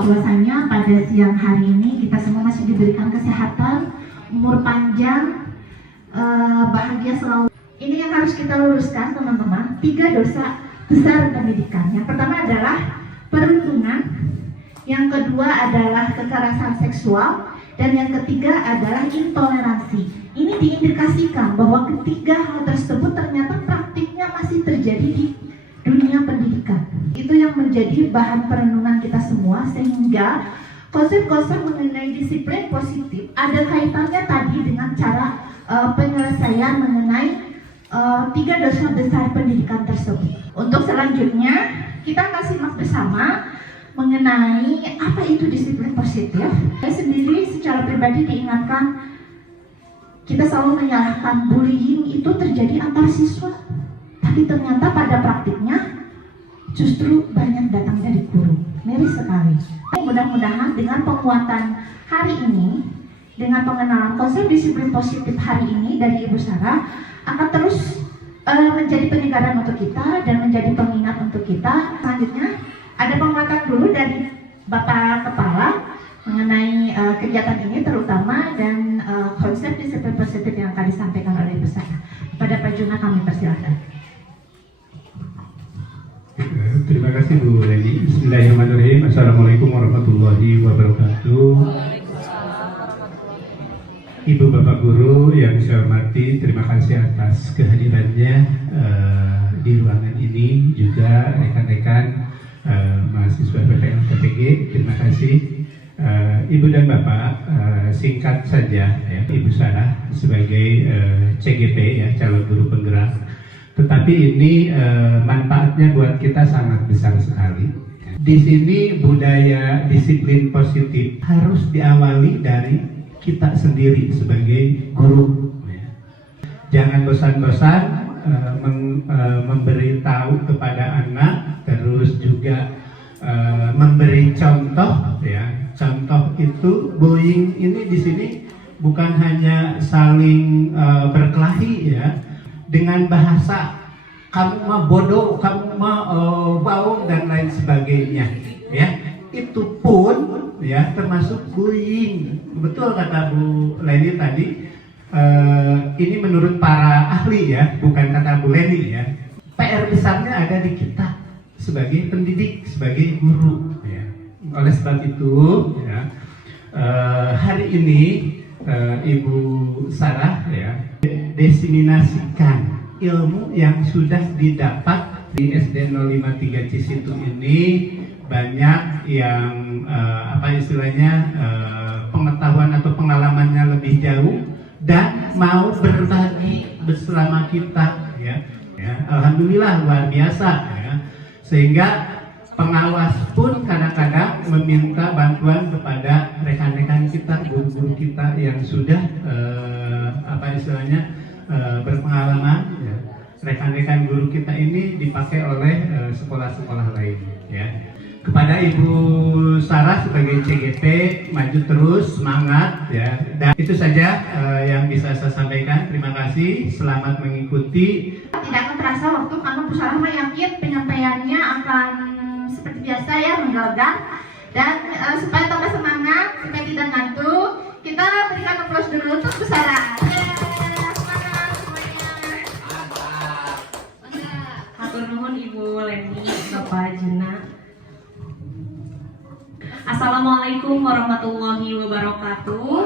bahwasanya pada siang hari ini kita semua masih diberikan kesehatan, umur panjang, bahagia selalu. Ini yang harus kita luruskan teman-teman, 3 dosa besar pendidikan. Yang pertama adalah perundungan, yang kedua adalah kekerasan seksual, dan yang ketiga adalah intoleransi. Ini diindikasikan bahwa ketiga hal tersebut ternyata praktiknya masih terjadi di dunia pendidikan. Itu yang menjadi bahan perenungan kita semua, sehingga konsep-konsep mengenai disiplin positif ada kaitannya tadi dengan cara penyelesaian mengenai 3 dosa besar pendidikan tersebut. Untuk selanjutnya kita akan simak bersama mengenai apa itu disiplin positif. Saya sendiri secara pribadi diingatkan, kita selalu menyalahkan bullying itu terjadi antar siswa, tapi ternyata pada praktiknya justru banyak datang dari guru. Miris sekali. Mudah-mudahan dengan penguatan hari ini, dengan pengenalan konsep disiplin positif hari ini dari Ibu Sarah, akan terus menjadi penyegaran untuk kita dan menjadi pengingat untuk kita. Selanjutnya ada penguatan dulu dari Bapak Kepala mengenai kegiatan ini terutama, dan konsep disiplin positif yang akan disampaikan oleh Ibu Sarah. Pada Pak Juna kami persilahkan. Terima kasih Bu Leni. Bismillahirrahmanirrahim. Assalamualaikum warahmatullahi wabarakatuh. Ibu Bapak Guru yang saya hormati, terima kasih atas kehadirannya di ruangan ini. Juga rekan-rekan mahasiswa PPL KPG, terima kasih. Ibu dan Bapak, singkat saja ya, Ibu Sarah sebagai CGP ya, calon guru penggerak. Tetapi ini manfaatnya buat kita sangat besar sekali. Di sini budaya disiplin positif harus diawali dari kita sendiri sebagai guru. Jangan bosan-bosan memberitahu kepada anak, terus juga memberi contoh ya. Contoh itu bullying ini di sini bukan hanya saling berkelahi ya, dengan bahasa kamu mah bodoh, kamu mah bau dan lain sebagainya ya. Itu pun ya termasuk bullying. Betul kata Bu Leni tadi, ini menurut para ahli ya, bukan kata Bu Leni ya. PR besarnya ada di kita sebagai pendidik, sebagai guru ya. Oleh sebab itu ya, hari ini Ibu Sarah ya desiminasikan ilmu yang sudah didapat di SD 053 Cisitu ini. Banyak yang pengetahuan atau pengalamannya lebih jauh dan mau berbagi bersama kita ya. Alhamdulillah luar biasa ya. Sehingga pengawas pun kadang-kadang meminta bantuan kepada rekan-rekan kita, guru-guru kita yang sudah berpengalaman ya. Rekan-rekan guru kita ini dipakai oleh sekolah-sekolah lain ya. Kepada Ibu Sarah sebagai CGP, maju terus, semangat ya. Dan itu saja yang bisa saya sampaikan. Terima kasih, selamat mengikuti. Tidak akan terasa waktu, karena Bu Sarah yakin penyampaiannya akan seperti biasa ya, menggelegar. Dan supaya tambah semangat, supaya tidak ngantuk, kita berikan aplaus dulu untuk Bu Sarah. Semangat semuanya. Hatur nuhun Ibu Leni, Bapak Juna. Assalamualaikum warahmatullahi wabarakatuh.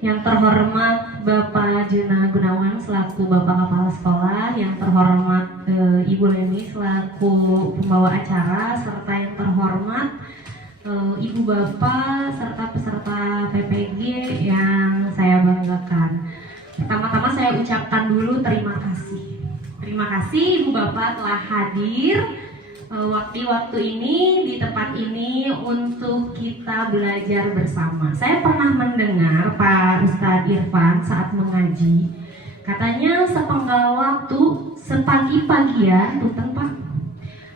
Yang terhormat Bapak Juna Gunawan selaku Bapak Kepala Sekolah, yang terhormat Ibu Leni selaku pembawa acara, serta yang terhormat Ibu Bapak serta peserta PPG yang saya banggakan. Pertama-tama saya ucapkan dulu terima kasih. Terima kasih Ibu Bapak telah hadir waktu-waktu ini di tempat ini untuk kita belajar bersama. Saya pernah mendengar Pak Ustadz Irfan saat mengaji, katanya sepenggal waktu sepagi-pagian, punten Pak,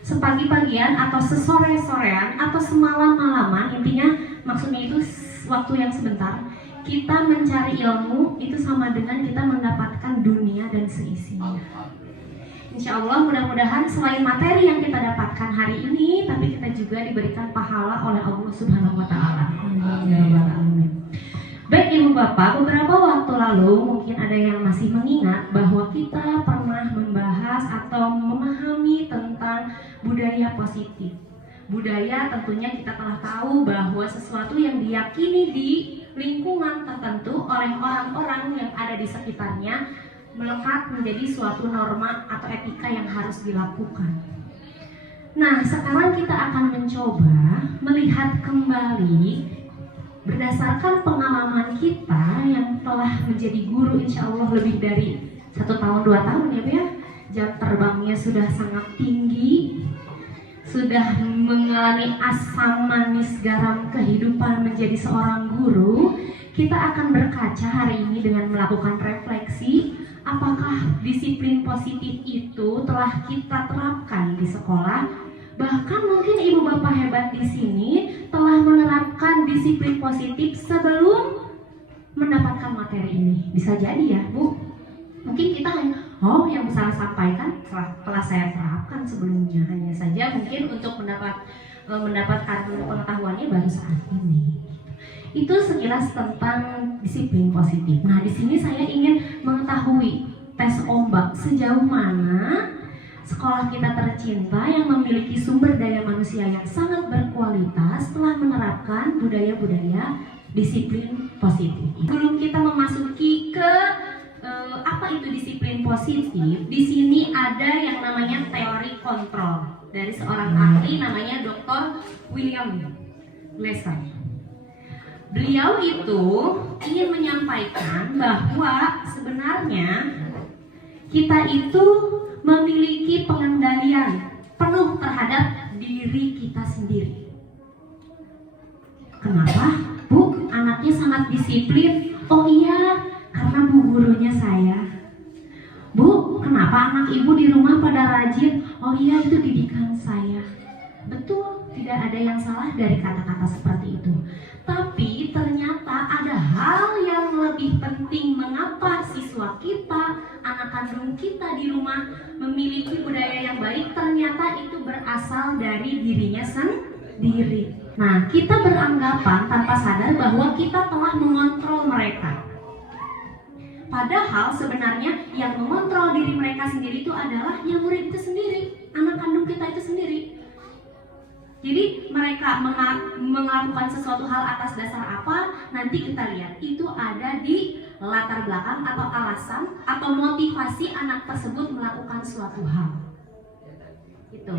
sepagi-pagian atau sesore-sorean atau semalam-malaman, intinya maksudnya itu waktu yang sebentar, kita mencari ilmu itu sama dengan kita mendapatkan dunia dan seisinya. Insya Allah mudah-mudahan selain materi yang kita dapatkan hari ini, tapi kita juga diberikan pahala oleh Allah Subhanahu wa Ta'ala. Baik Ibu Bapak, beberapa waktu lalu mungkin ada yang masih mengingat bahwa kita pernah membahas atau memahami tentang budaya positif. Budaya tentunya kita telah tahu bahwa sesuatu yang diyakini di lingkungan tertentu oleh orang-orang yang ada di sekitarnya melekat menjadi suatu norma atau etika yang harus dilakukan. Nah, sekarang kita akan mencoba melihat kembali berdasarkan pengalaman kita yang telah menjadi guru insya Allah lebih dari 1 tahun 2 tahun ya Bu ya. Jam terbangnya sudah sangat tinggi, sudah mengalami asam manis garam kehidupan menjadi seorang guru. Kita akan berkaca hari ini dengan melakukan refleksi, apakah disiplin positif itu telah kita terapkan di sekolah? Bahkan mungkin ibu bapak hebat di sini telah menerapkan disiplin positif sebelum mendapatkan materi ini. Bisa jadi ya Bu. Mungkin kita yang saya sampaikan telah saya terapkan sebelumnya. Hanya saja mungkin untuk mendapatkan pengetahuannya baru saat ini. Itu sekilas tentang disiplin positif. Nah, di sini saya ingin mengetahui tes ombak sejauh mana sekolah kita tercinta yang memiliki sumber daya manusia yang sangat berkualitas telah menerapkan budaya-budaya disiplin positif. Sebelum kita memasuki ke apa itu disiplin positif, di sini ada yang namanya teori kontrol dari seorang ahli namanya Dr. William Glasser. Beliau itu ingin menyampaikan bahwa sebenarnya kita itu memiliki pengendalian penuh terhadap diri kita sendiri. Kenapa? Bu, anaknya sangat disiplin. Oh iya, karena bu gurunya saya. Bu, kenapa anak ibu di rumah pada rajin? Oh iya, itu didikan saya. Betul, tidak ada yang salah dari kata-kata seperti itu. Tapi ternyata ada hal yang lebih penting mengapa siswa kita, anak kandung kita di rumah memiliki budaya yang baik. Ternyata itu berasal dari dirinya sendiri. Nah, kita beranggapan tanpa sadar bahwa kita telah mengontrol mereka. Padahal sebenarnya yang mengontrol diri mereka sendiri itu adalah yang murid itu sendiri, anak kandung kita itu sendiri. Jadi mereka melakukan sesuatu hal atas dasar apa, nanti kita lihat itu ada di latar belakang atau alasan atau motivasi anak tersebut melakukan suatu hal. Gitu.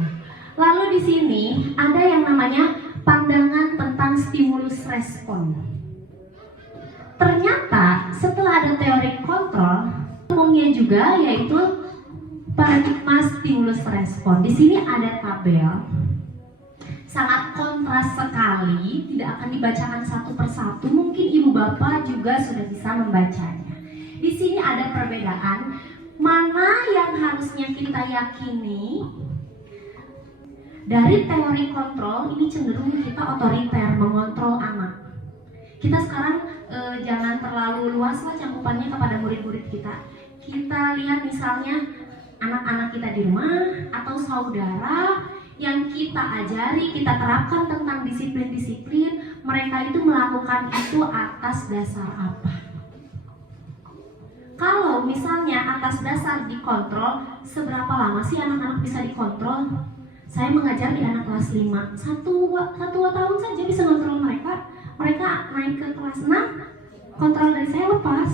Lalu di sini ada yang namanya pandangan tentang stimulus respon. Ternyata setelah ada teori kontrol, umumnya juga yaitu paradigma stimulus respon. Di sini ada tabel. Sangat kontras sekali, tidak akan dibacakan satu persatu. Mungkin ibu bapak juga sudah bisa membacanya. Di sini ada perbedaan mana yang harusnya kita yakini. Dari teori kontrol ini cenderung kita otoriter, mengontrol anak. Kita sekarang jangan terlalu luas lah cakupannya kepada murid-murid kita. Kita lihat misalnya anak-anak kita di rumah atau saudara yang kita ajari, kita terapkan tentang disiplin-disiplin, mereka itu melakukan itu atas dasar apa? Kalau misalnya atas dasar dikontrol, seberapa lama sih anak-anak bisa dikontrol? Saya mengajar di anak kelas 5, satu tahun saja bisa kontrol mereka. Mereka naik ke kelas 6, kontrol dari saya lepas.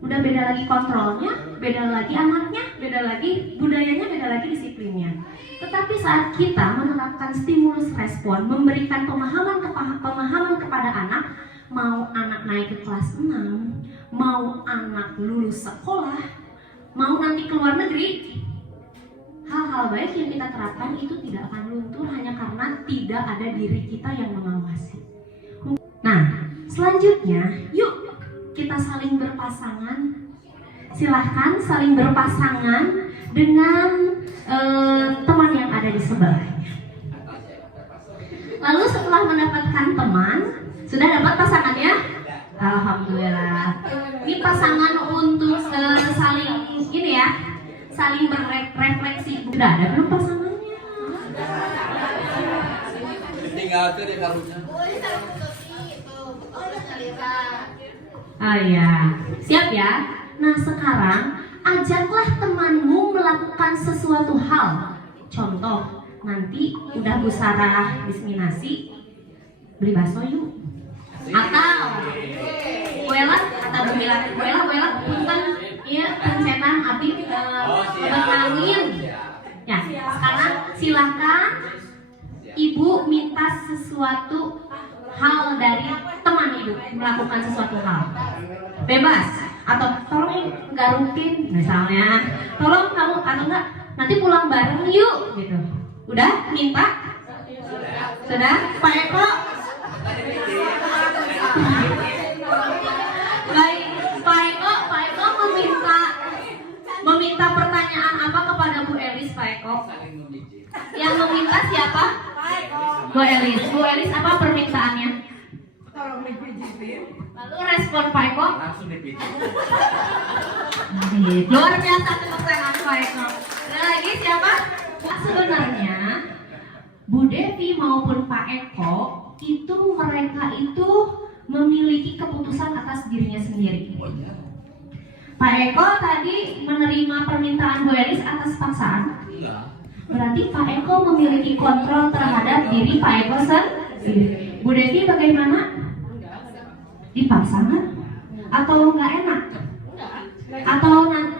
Udah beda lagi kontrolnya, beda lagi anaknya, beda lagi budayanya, beda lagi disiplinnya. Tetapi saat kita menerapkan stimulus respon, memberikan pemahaman kepada anak, mau anak naik ke kelas 6, mau anak lulus sekolah, mau nanti keluar negeri, hal-hal baik yang kita terapkan itu tidak akan luntur hanya karena tidak ada diri kita yang mengawasi. Nah, selanjutnya, yuk kita saling berpasangan. Silahkan saling berpasangan dengan teman yang ada di sebelahnya. Lalu setelah mendapatkan teman, sudah dapat pasangannya? Alhamdulillah. Ini pasangan untuk saling ini ya, saling berefleksi. Sudah ada belum pasangannya? Tinggalkan di karungnya. Ah ya, siap ya. Nah sekarang ajaklah temanmu melakukan sesuatu hal. Contoh, nanti udah Bu Sarah bisminasi, beli bakso yuk. Atau Buela atau Buela punten iya pencetan abdi angin. Ya, sekarang silakan Ibu minta sesuatu hal dari teman Ibu, melakukan sesuatu hal. Bebas. Atau tolong garukin misalnya. Tolong kamu atau enggak nanti pulang bareng yuk gitu. Udah minta? Sudah? Pak Eko? Baik, Pak Eko meminta pertanyaan apa kepada Bu Elis, Pak Eko? Yang meminta siapa? Bu Elis. Bu Elis apa permintaannya? Tolong dipijitin. Lalu respon Pak Eko? Langsung dipijit. Luar biasa tepuk tangan Pak Eko. Ada lagi siapa? Sebenarnya Bu Devi maupun Pak Eko mereka itu memiliki keputusan atas dirinya sendiri. Pak Eko tadi menerima permintaan Bu Elis atas paksaan. Berarti Pak Eko memiliki kontrol terhadap diri Pak Eko sendiri. Bu Devi bagaimana? Dipaksa nggak? Atau nggak enak?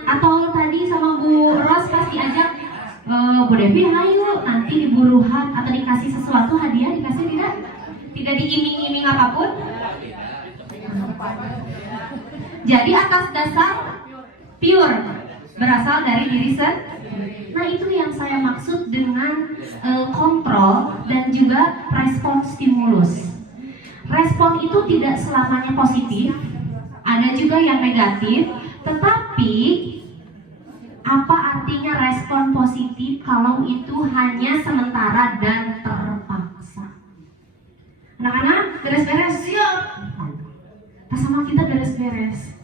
Atau tadi sama Bu Ros pas diajak Bu Devi ayo nanti diburuhan atau dikasih sesuatu hadiah, dikasih tidak? Tidak diiming-iming apapun? Jadi atas dasar pure berasal dari diri sendiri. Nah itu yang saya maksud dengan kontrol dan juga respon stimulus. Respon itu tidak selamanya positif, ada juga yang negatif. Tetapi apa artinya respon positif kalau itu hanya sementara dan terpaksa? Anak-anak beres-beres siap. Sama kita beres-beres.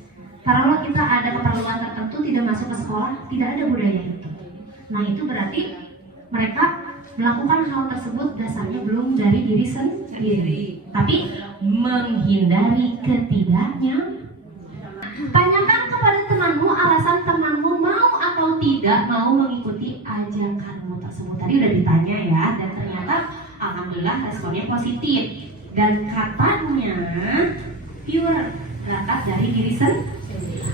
Taruhlah kita ada keperluan tertentu tidak masuk ke sekolah, tidak ada budaya itu. Nah itu berarti mereka melakukan hal tersebut dasarnya belum dari diri sendiri, tapi menghindari ketidaknya. Tanyakan kepada temanmu alasan temanmu mau atau tidak mau mengikuti ajakanmu tersebut. Tadi udah ditanya ya, dan ternyata alhamdulillah responnya positif. Dan katanya pure berangkat dari diri sendiri.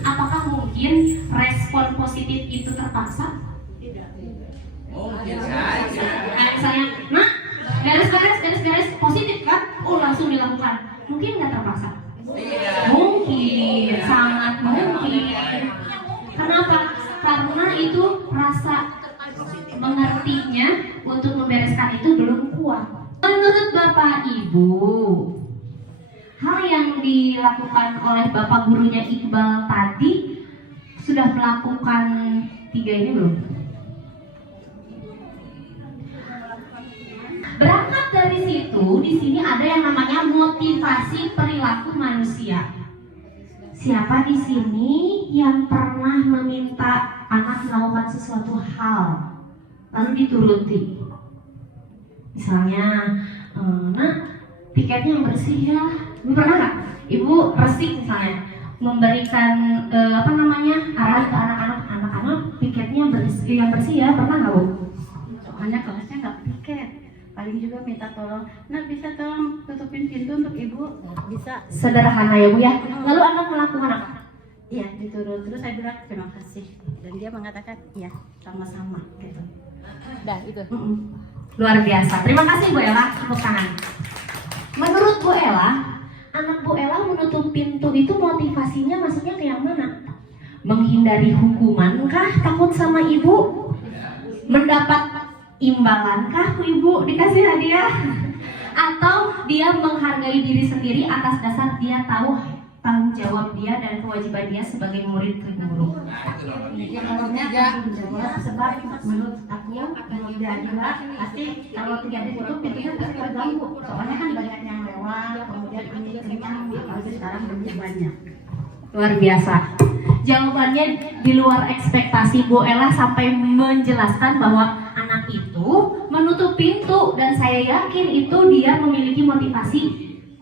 Apakah mungkin respon positif itu terpaksa? Tidak. Mungkin saja. Kayak misalnya, nah beres-beres positif kan? Oh langsung dilakukan. Mungkin nggak terpaksa? Tidak. Mungkin, sangat mungkin. Kenapa? Karena itu rasa mengertinya untuk membereskan itu belum kuat. Menurut Bapak Ibu, hal yang dilakukan oleh Bapak gurunya Iqbal tadi sudah melakukan 3 ini belum? Berangkat dari situ, di sini ada yang namanya motivasi perilaku manusia. Siapa di sini yang pernah meminta anak melakukan sesuatu hal lalu dituruti? Misalnya, nak piketnya yang bersih ya. Ibu pernah nggak? Ibu resik misalnya memberikan arahan ke anak-anak piketnya yang bersih ya, pernah nggak Bu? Soalnya kelasnya nggak piket, paling juga minta tolong. Nah bisa tolong tutupin pintu untuk ibu? Bisa. Sederhana ya Bu ya. Lalu anak melakukan apa? Iya diturut. Terus saya bilang terima kasih dan dia mengatakan iya sama-sama gitu. Dah itu. Luar biasa. Terima kasih Bu Ella, tepuk tangan. Menurut Bu Ella, anak Bu Ella menutup pintu itu motivasinya maksudnya ke yang mana? Menghindari hukuman kah? Takut sama ibu? Mendapat imbalan kah ibu dikasih hadiah? Atau dia menghargai diri sendiri atas dasar dia tahu tanggung jawab dia dan kewajiban dia sebagai murid ke guru? Sebab menurut aku kalau dia juga pasti kalau tidak ditutup pintunya pasti terganggu. Soalnya kan banyak yang lewat, kemudian ini kenyang, apalagi sekarang lebih banyak. Luar biasa. Jawabannya di luar ekspektasi. Bu Ella sampai menjelaskan bahwa anak itu menutup pintu dan saya yakin itu dia memiliki motivasi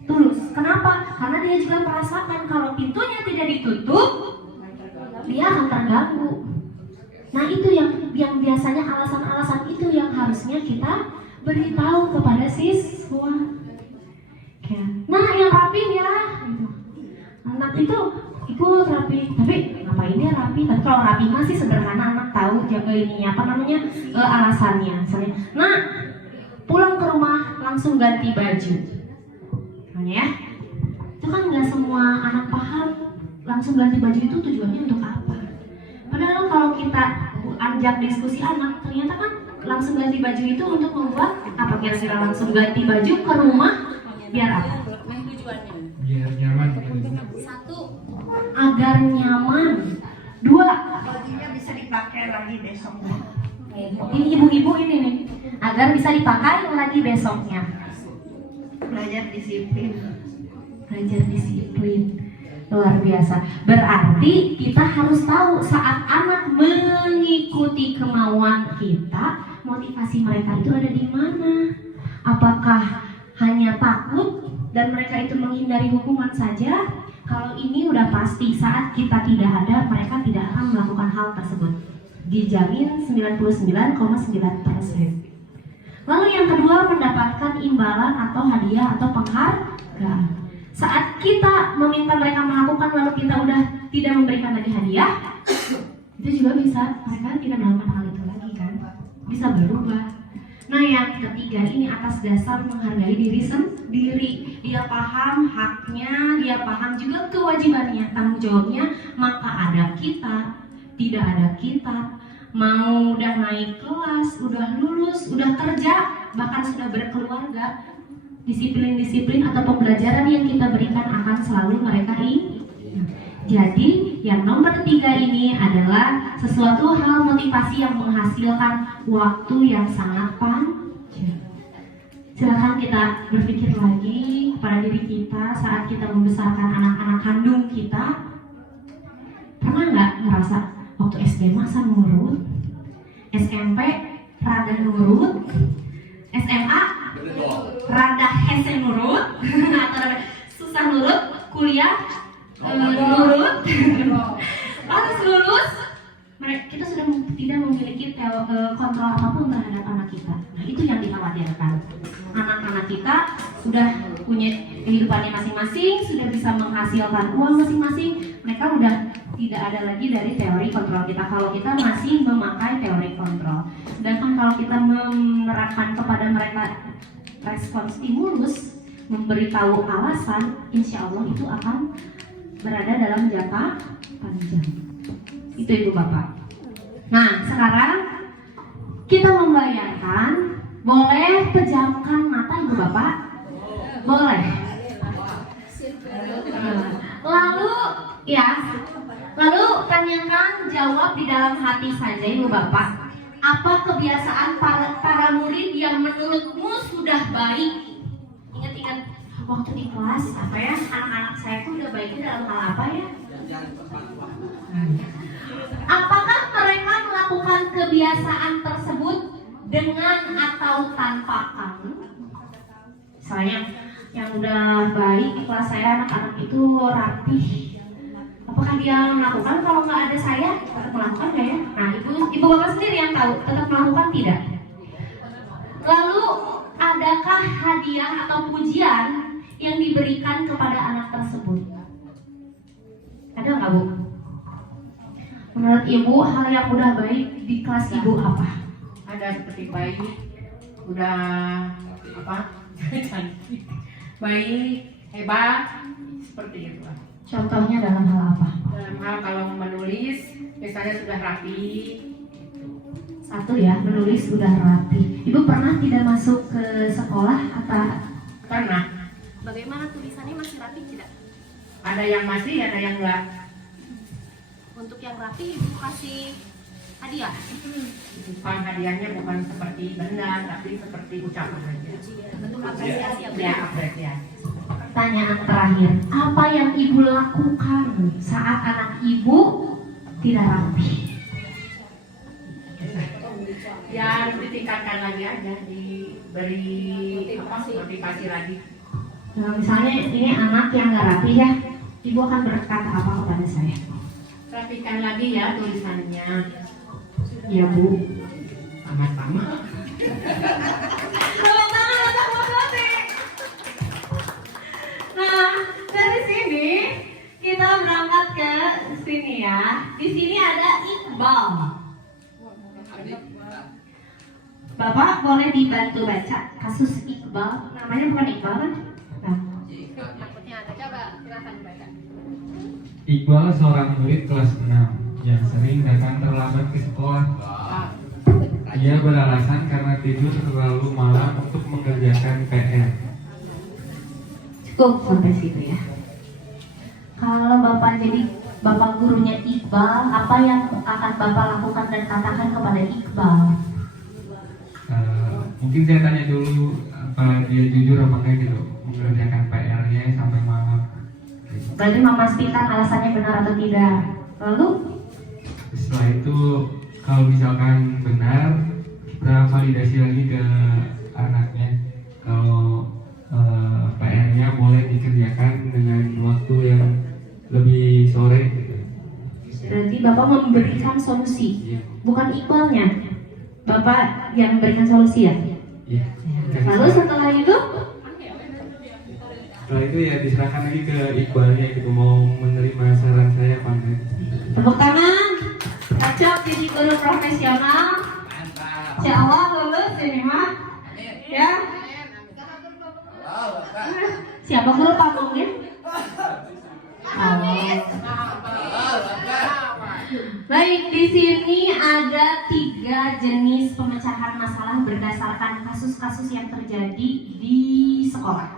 tulus. Kenapa? Karena dia juga merasakan kalau pintunya tidak ditutup, dia akan terganggu. Nah itu yang biasanya alasan-alasan itu yang harusnya kita beritahu kepada siswa. Nah yang rapi ya, anak itu ikut rapi, tapi ngapain dia rapi? Tapi kalau rapi masih sederhana, anak tahu jaga ininya apa namanya alasannya. Misalnya, nah pulang ke rumah langsung ganti baju, ya itu kan nggak semua anak paham langsung ganti baju itu tujuannya untuk apa. Padahal kalau kita ajak diskusi anak, ternyata kan langsung ganti baju itu untuk membuat apa kira-kira langsung ganti baju ke rumah biar apa? Biar nyaman. Satu, agar nyaman. Dua, bajunya bisa dipakai lagi besoknya. ini ibu-ibu ini nih, agar bisa dipakai lagi besoknya. Belajar disiplin. Belajar disiplin. Luar biasa. Berarti kita harus tahu saat anak mengikuti kemauan kita, motivasi mereka itu ada di mana. Apakah hanya takut dan mereka itu menghindari hukuman saja? Kalau ini udah pasti saat kita tidak ada, mereka tidak akan melakukan hal tersebut. Dijamin 99,9%. Lalu yang kedua, mendapatkan imbalan atau hadiah atau penghargaan. Saat kita meminta mereka melakukan lalu kita udah tidak memberikan lagi hadiah, itu juga bisa mereka tidak melakukan hal itu lagi kan, bisa berubah. Nah yang ketiga ini atas dasar menghargai diri sendiri, dia paham haknya, dia paham juga kewajibannya, tanggung jawabnya. Maka ada kita, tidak ada kita, mau udah naik kelas, udah lulus, udah kerja, bahkan sudah berkeluarga, disiplin-disiplin atau pembelajaran yang kita berikan akan selalu mereka ingat. Jadi yang nomor 3 ini adalah sesuatu hal motivasi yang menghasilkan waktu yang sangat panjang. Silahkan kita berpikir lagi pada diri kita saat kita membesarkan anak-anak kandung kita. Pernah nggak ngerasa waktu SD masa nurut, SMP rada nurut, SMA rada hese nurut atau rada susah nurut, kuliah nurut, harus lulus, kita sudah tidak memiliki kontrol apapun terhadap anak kita. Nah itu yang dikhawatirkan. Anak-anak kita sudah punya kehidupannya masing-masing, sudah bisa menghasilkan uang masing-masing, mereka udah tidak ada lagi dari teori kontrol kita. Kalau kita masih memakai teori kontrol, sedangkan kalau kita menerapkan kepada mereka respon stimulus, memberitahu alasan, insya Allah itu akan berada dalam jangka panjang. Itu Ibu Bapak. Nah sekarang kita membayangkan, boleh pejamkan mata Ibu Bapak? Boleh. Lalu tanyakan, jawab di dalam hati saja Ibu Bapak. Apa kebiasaan para murid yang menurutmu sudah baik? Ingat-ingat waktu di kelas apa ya, anak-anak saya tuh udah baiknya dalam hal apa ya? Apakah mereka melakukan kebiasaan tersebut dengan atau tanpa kamu? Misalnya yang udah baik di kelas saya, anak-anak itu rapih. Apakah dia melakukan kalau nggak ada saya? Tetap melakukan nggak ya? Nah ibu bapak sendiri yang tahu, tetap melakukan tidak? Lalu adakah hadiah atau pujian yang diberikan kepada anak tersebut? Ada nggak Bu? Menurut Ibu hal yang udah baik di kelas Ibu apa? Ada seperti baik, udah apa? Cantik, baik, hebat, seperti itu. Contohnya dalam hal apa? Dalam hal kalau menulis biasanya sudah rapi. Satu ya, menulis sudah rapi. Ibu pernah tidak masuk ke sekolah atau Pernah. bagaimana tulisannya, masih rapi tidak? Ada yang masih, ada yang enggak. Untuk yang rapi Ibu kasih hadiah. Bukan hadiahnya bukan seperti benda, tapi seperti ucapan aja. Bentuk apresiasi Ya, apresiasi. Pertanyaan terakhir, apa yang Ibu lakukan saat anak Ibu tidak rapi. Ya ditingkatkan lagi aja, diberi motivasi lagi. Nah, misalnya ini anak yang nggak rapi ya, ibu akan berkata apa kepada saya? Rapikan lagi ya tulisannya. Ya Bu. Sama-sama. Nah, dari sini kita berangkat ke sini ya. Di sini ada Iqbal. Bapak boleh dibantu baca kasus Iqbal. Namanya bukan Iqbal kan? Nah, Iqbal seorang murid kelas 6 yang sering datang terlambat ke sekolah. Ia beralasan karena tidur terlalu malam untuk mengerjakan PR. Cukup sampai situ ya. Kalau Bapak jadi Bapak gurunya Iqbal, apa yang akan Bapak lakukan dan katakan kepada Iqbal? Mungkin saya tanya dulu apa dia jujur apa enggak gitu mengerjakan PR-nya sampai malam. Berarti memastikan alasannya benar atau tidak. Lalu Setelah itu kalau misalkan benar, kita validasi lagi ke anaknya kalau PR-nya boleh dikerjakan dengan waktu yang lebih sore gitu. berarti Bapak memberikan solusi, Iya. bukan Iqbalnya. Bapak yang memberikan solusi ya. Iya. Lalu setelah itu Setelah itu ya diserahkan lagi ke Iqbalnya gitu, mau menerima saran saya apa enggak. tepuk tangan. Cocok jadi guru profesional. Mantap. Insya Allah lulus ini mah. Ya. Wow, Bapak. Siapa guru pamongnya? Baik, di sini ada 3 jenis pemecahan masalah berdasarkan kasus-kasus yang terjadi di sekolah.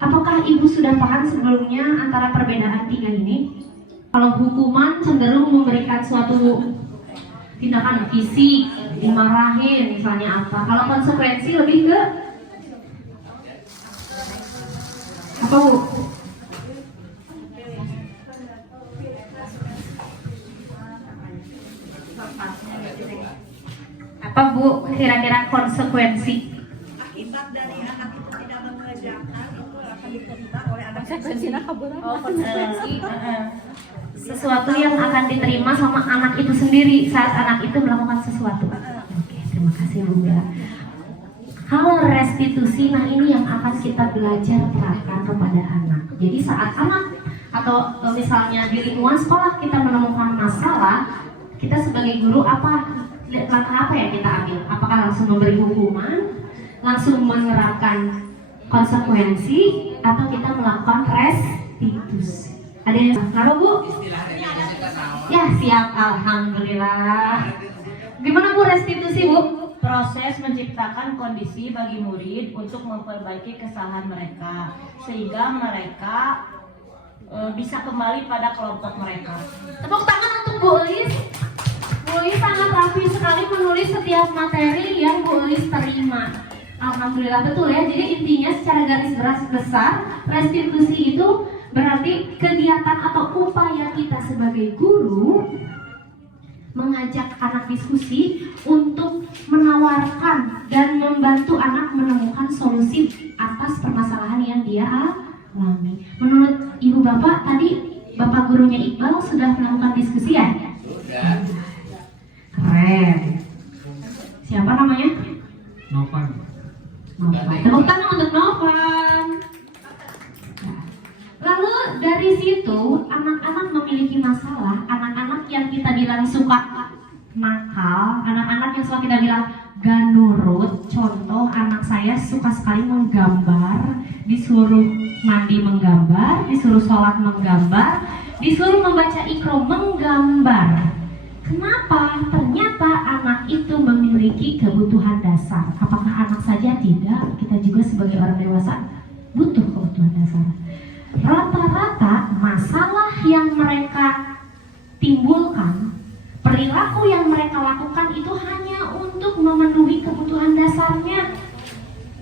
Apakah Ibu sudah paham sebelumnya antara perbedaan 3 ini? Kalau hukuman cenderung memberikan suatu tindakan fisik, dimarahin misalnya apa. Kalau konsekuensi lebih ke apa Bu? Apa Bu kira-kira konsekuensi? Akibat dari anak itu tidak mengerjakan itu akan diterima oleh anak konsekuensi. Sesuatu yang akan diterima sama anak itu sendiri saat anak itu melakukan sesuatu. Oke, terima kasih Bu Mila. Kalau restitusi, nah ini yang akan kita belajar terapkan kepada anak. Jadi saat anak atau misalnya di lingkungan sekolah kita menemukan masalah, kita sebagai guru langkah apa yang kita ambil? Apakah langsung memberi hukuman, langsung menerapkan konsekuensi, atau kita melakukan restitusi? Ada yang kenapa Bu? Istilahnya kita sama. Ya siap, alhamdulillah. Gimana Bu restitusi Bu? Proses menciptakan kondisi bagi murid untuk memperbaiki kesalahan mereka sehingga mereka bisa kembali pada kelompok mereka. Tepuk tangan untuk Bu Elis. Bu Elis sangat rapi sekali menulis setiap materi yang Bu Elis terima. Alhamdulillah, betul ya. Jadi intinya secara garis besar restitusi itu berarti kegiatan atau upaya kita sebagai guru mengajak anak diskusi untuk menawarkan dan membantu anak menemukan solusi atas permasalahan yang dia alami. Menurut Ibu Bapak tadi, Bapak gurunya Iqbal sudah melakukan diskusi ya? Sudah. Keren. Siapa namanya? Novan. Novan. Tepuk tangan untuk Novan. Lalu dari situ anak-anak memiliki masalah, anak-anak yang kita bilang suka nakal, anak-anak yang suka kita bilang gak nurut. Contoh, anak saya suka sekali menggambar, disuruh mandi menggambar, disuruh sholat menggambar, disuruh membaca Iqra menggambar. Kenapa? Ternyata anak itu memiliki kebutuhan dasar. Apakah anak saja? Tidak, kita juga sebagai orang dewasa butuh kebutuhan dasar. Rata-rata masalah yang mereka timbulkan, perilaku yang mereka lakukan itu hanya untuk memenuhi kebutuhan dasarnya.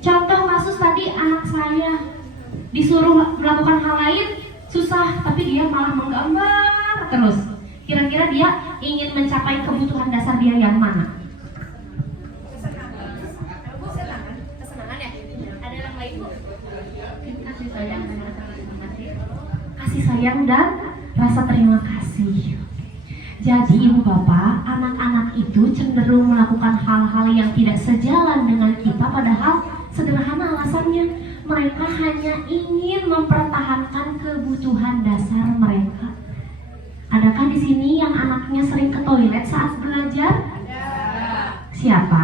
Contoh kasus tadi, anak saya disuruh melakukan hal lain susah, tapi dia malah menggambar terus. Kira-kira dia ingin mencapai kebutuhan dasar dia yang mana? Kasih sayang dan rasa terima kasih. Jadi ibu bapak, anak-anak itu cenderung melakukan hal-hal yang tidak sejalan dengan kita, padahal sederhana alasannya. Mereka hanya ingin mempertahankan kebutuhan dasar mereka. Adakah di sini yang anaknya sering ke toilet saat belajar? Siapa?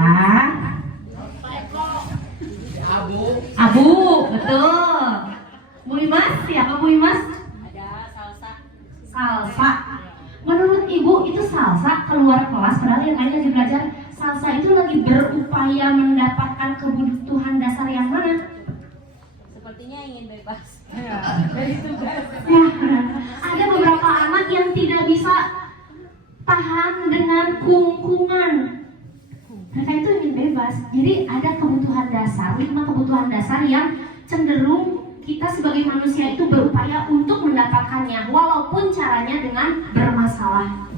Abu, betul. Bu Imas, siapa Bu Imas? Salsa. Menurut ibu itu salsa keluar kelas padahal yang lain lagi belajar. Salsa itu lagi berupaya mendapatkan kebutuhan dasar yang mana? Sepertinya ingin bebas. Ya, ada beberapa anak yang tidak bisa tahan dengan kungkungan. Mereka itu ingin bebas. Jadi ada kebutuhan dasar, 5 kebutuhan dasar yang cenderung kita sebagai manusia itu berupaya untuk mendapatkannya, walaupun caranya dengan bermasalah.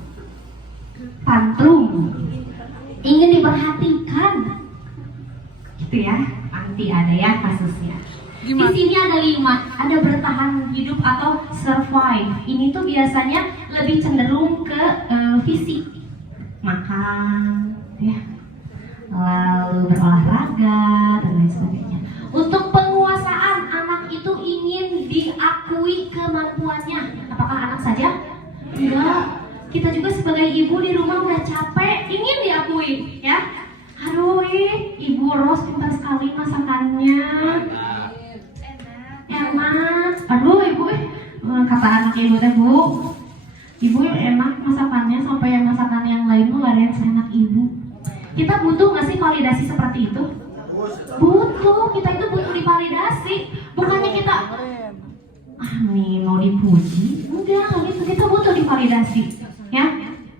Tantrum, ingin diperhatikan, gitu ya. Nanti ada ya kasusnya. Di sini ada 5, ada bertahan hidup atau survive. Ini tuh biasanya lebih cenderung ke fisik, makan, ya, lalu berolahraga dan lain sebagainya. Untuk penguasaan, anak itu ingin diakui kemampuannya. Apakah anak saja? Enggak. Kita juga sebagai ibu di rumah udah capek, ingin diakui, ya. Aduh, Ibu Ros pintar sekali masakannya. Enak. Aduh, Ibu, kata anak ibu teh, Bu, Ibu enak masakannya sampai yang masakan yang lain tuh gak ada yang seenak Ibu. Kita butuh nggak sih validasi seperti itu? Butuh, kita itu butuh divalidasi. Bukannya kita nih mau dipuji, enggak gitu. Kita butuh divalidasi, ya.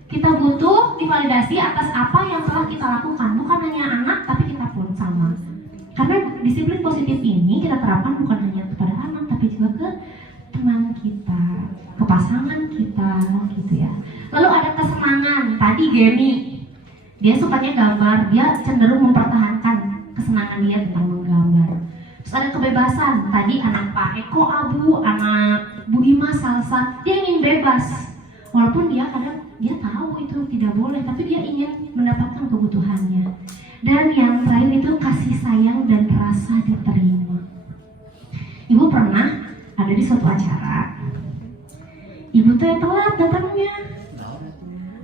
Kita butuh divalidasi atas apa yang telah kita lakukan. Bukan hanya anak, tapi kita pun sama. Karena disiplin positif ini kita terapkan bukan hanya kepada anak, tapi juga ke teman kita, ke pasangan kita, gitu ya. Lalu ada kesenangan. Tadi Gemi, dia sukanya gambar, dia cenderung mempertahankan kesenangan dia tentang menggambar. Terus ada kebebasan. Tadi anak Pak Eko Abu, anak Bu Ima Salsa, dia ingin bebas. Walaupun dia kadang dia tahu itu tidak boleh, tapi dia ingin mendapatkan kebutuhannya. Dan yang terakhir itu kasih sayang dan rasa diterima. Ibu pernah ada di suatu acara. Ibu tuh telat datangnya.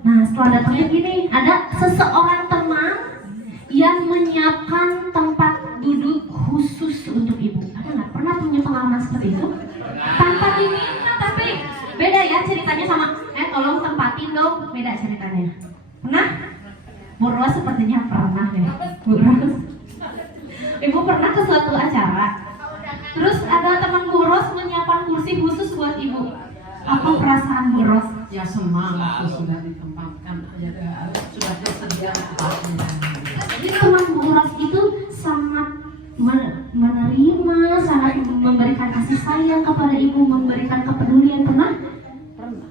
Nah, setelah datangnya gini, ada seseorang teman yang menyiapkan tempat duduk khusus untuk ibu. Ada nggak pernah punya pengalaman seperti itu? Tanpa diminta, tapi beda ya ceritanya sama tolong tempatin dong, beda ceritanya. Pernah? Bu Ros sepertinya pernah ya. Bu Ros. Ibu pernah ke suatu acara. Terus ada teman Bu Ros menyiapkan kursi khusus buat ibu. Apa perasaan Bu Ros? Ya senang aku sudah ditempatkan, sudah tersedia tempatnya. Jadi teman Bu Ros itu sangat menerima, sangat memberikan kasih sayang kepada ibu, memberikan kepedulian. Pernah? Pernah.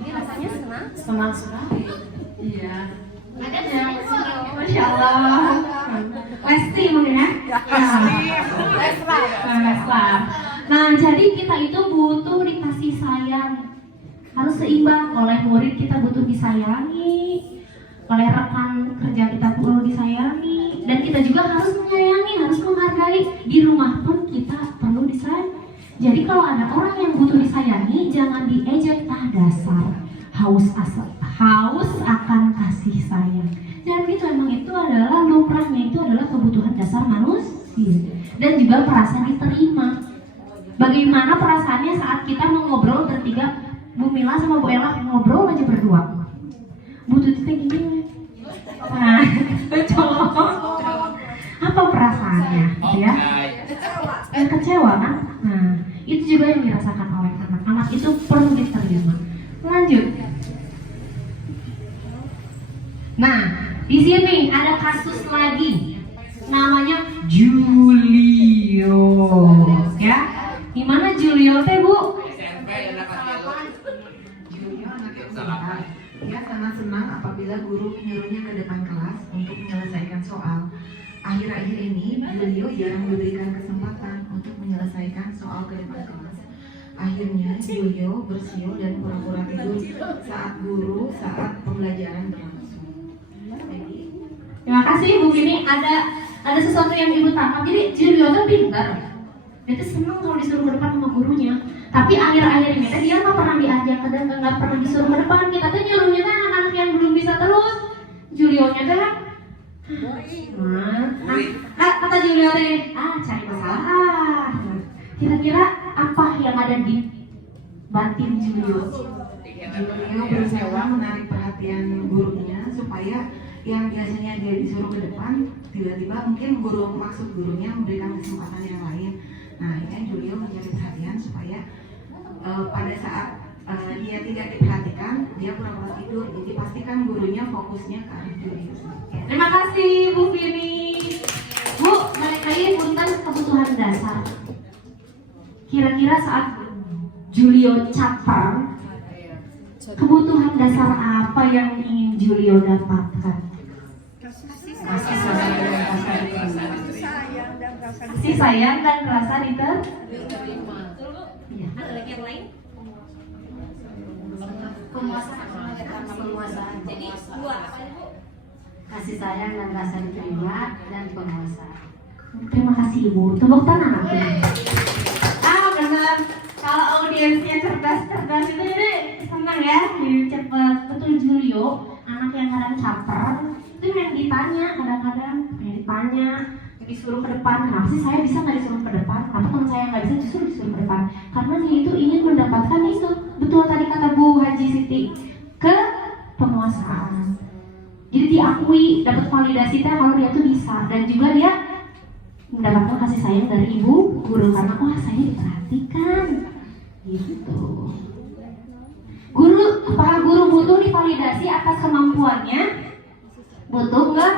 Jadi rasanya senang? Senang sekali. Iya. Ada ya, Masya Allah. Lesti mungkin ya? Leslar. Nah, jadi kita itu butuh dikasih sayang. Harus seimbang. Oleh murid kita butuh disayangi, oleh rekan kerja kita perlu disayangi, dan kita juga harus menyayangi, harus menghargai. Di rumah pun kita perlu disayangi. Jadi kalau ada orang yang butuh disayangi, jangan diejek, dasar haus akan kasih sayang. Dan itu emang itu adalah lumrahnya, itu adalah kebutuhan dasar manusia. Dan juga perasaan diterima. Bagaimana perasaannya saat kita mengobrol bertiga, Bu Mila sama Bu Ella ngobrol aja berdua. Butuh kita gini. Nah, apa perasaannya, ya? Kecewa kan? Nah, itu juga yang dirasakan oleh anak-anak. Itu perlu diterima. Lanjut. Nah, di sini ada kasus lagi, namanya Julio, ya. Di mana Julio teh, Bu? SMP anak kecil. apabila guru menyuruhnya ke depan kelas untuk menyelesaikan soal. Akhir-akhir ini, beliau jarang diberikan kesempatan untuk menyelesaikan soal ke depan kelas. Akhirnya, beliau bersiul dan pura-pura tidur saat pembelajaran berlangsung. Terima kasih Bu Vini. Ada sesuatu yang Ibu tangkap. Jadi Julio tuh pintar. Dia tuh senang kalau disuruh ke depan sama gurunya. Tapi akhir-akhir ini dia nggak pernah diajak ke depan, nggak pernah disuruh ke depan. Kita tuh nyuruhnya kan anak-anak yang belum bisa terus. Julio-nya tuh kata Julio teh, cari masalah. Kira-kira apa yang ada di batin Julio? Julio berusaha menarik perhatian gurunya supaya yang biasanya dia disuruh ke depan, tiba-tiba mungkin maksud gurunya memberikan kesempatan yang lain. Nah, ini Julio mencari perhatian supaya pada saat dia tidak diperhatikan, dia pura-pura tidur. Jadi pastikan gurunya fokusnya ke arah Julio. Terima kasih Bu Vini. Bu, balik lagi punten kebutuhan dasar. Kira-kira saat Julio caper, kebutuhan dasar apa yang ingin Julio dapatkan? Kasih sayang dan rasa diterima. Iya. Ada lagi yang lain? Penguasaan. Jadi dua apa Bu? Kasih sayang dan rasa diterima dan penguasaan. Terima kasih Ibu. Tepuk tangan aku. Benar. Kalau audiensnya cerdas itu senang ya, cepat. Betul Julio, anak yang kadang caper, itu yang ditanya kadang-kadang, disuruh ke depan. Kenapa sih saya bisa nggak disuruh ke depan? Kenapa teman saya nggak bisa justru disuruh ke depan? Karena dia itu ingin mendapatkan itu. Betul tadi kata Bu Haji Siti, ke penguasaan. Jadi diakui, dapat validasi kalau dia tuh bisa, dan juga dia mendapatkan kasih sayang dari ibu guru karena saya diperhatikan gitu. Apakah guru butuh divalidasi atas kemampuannya? Butuh nggak?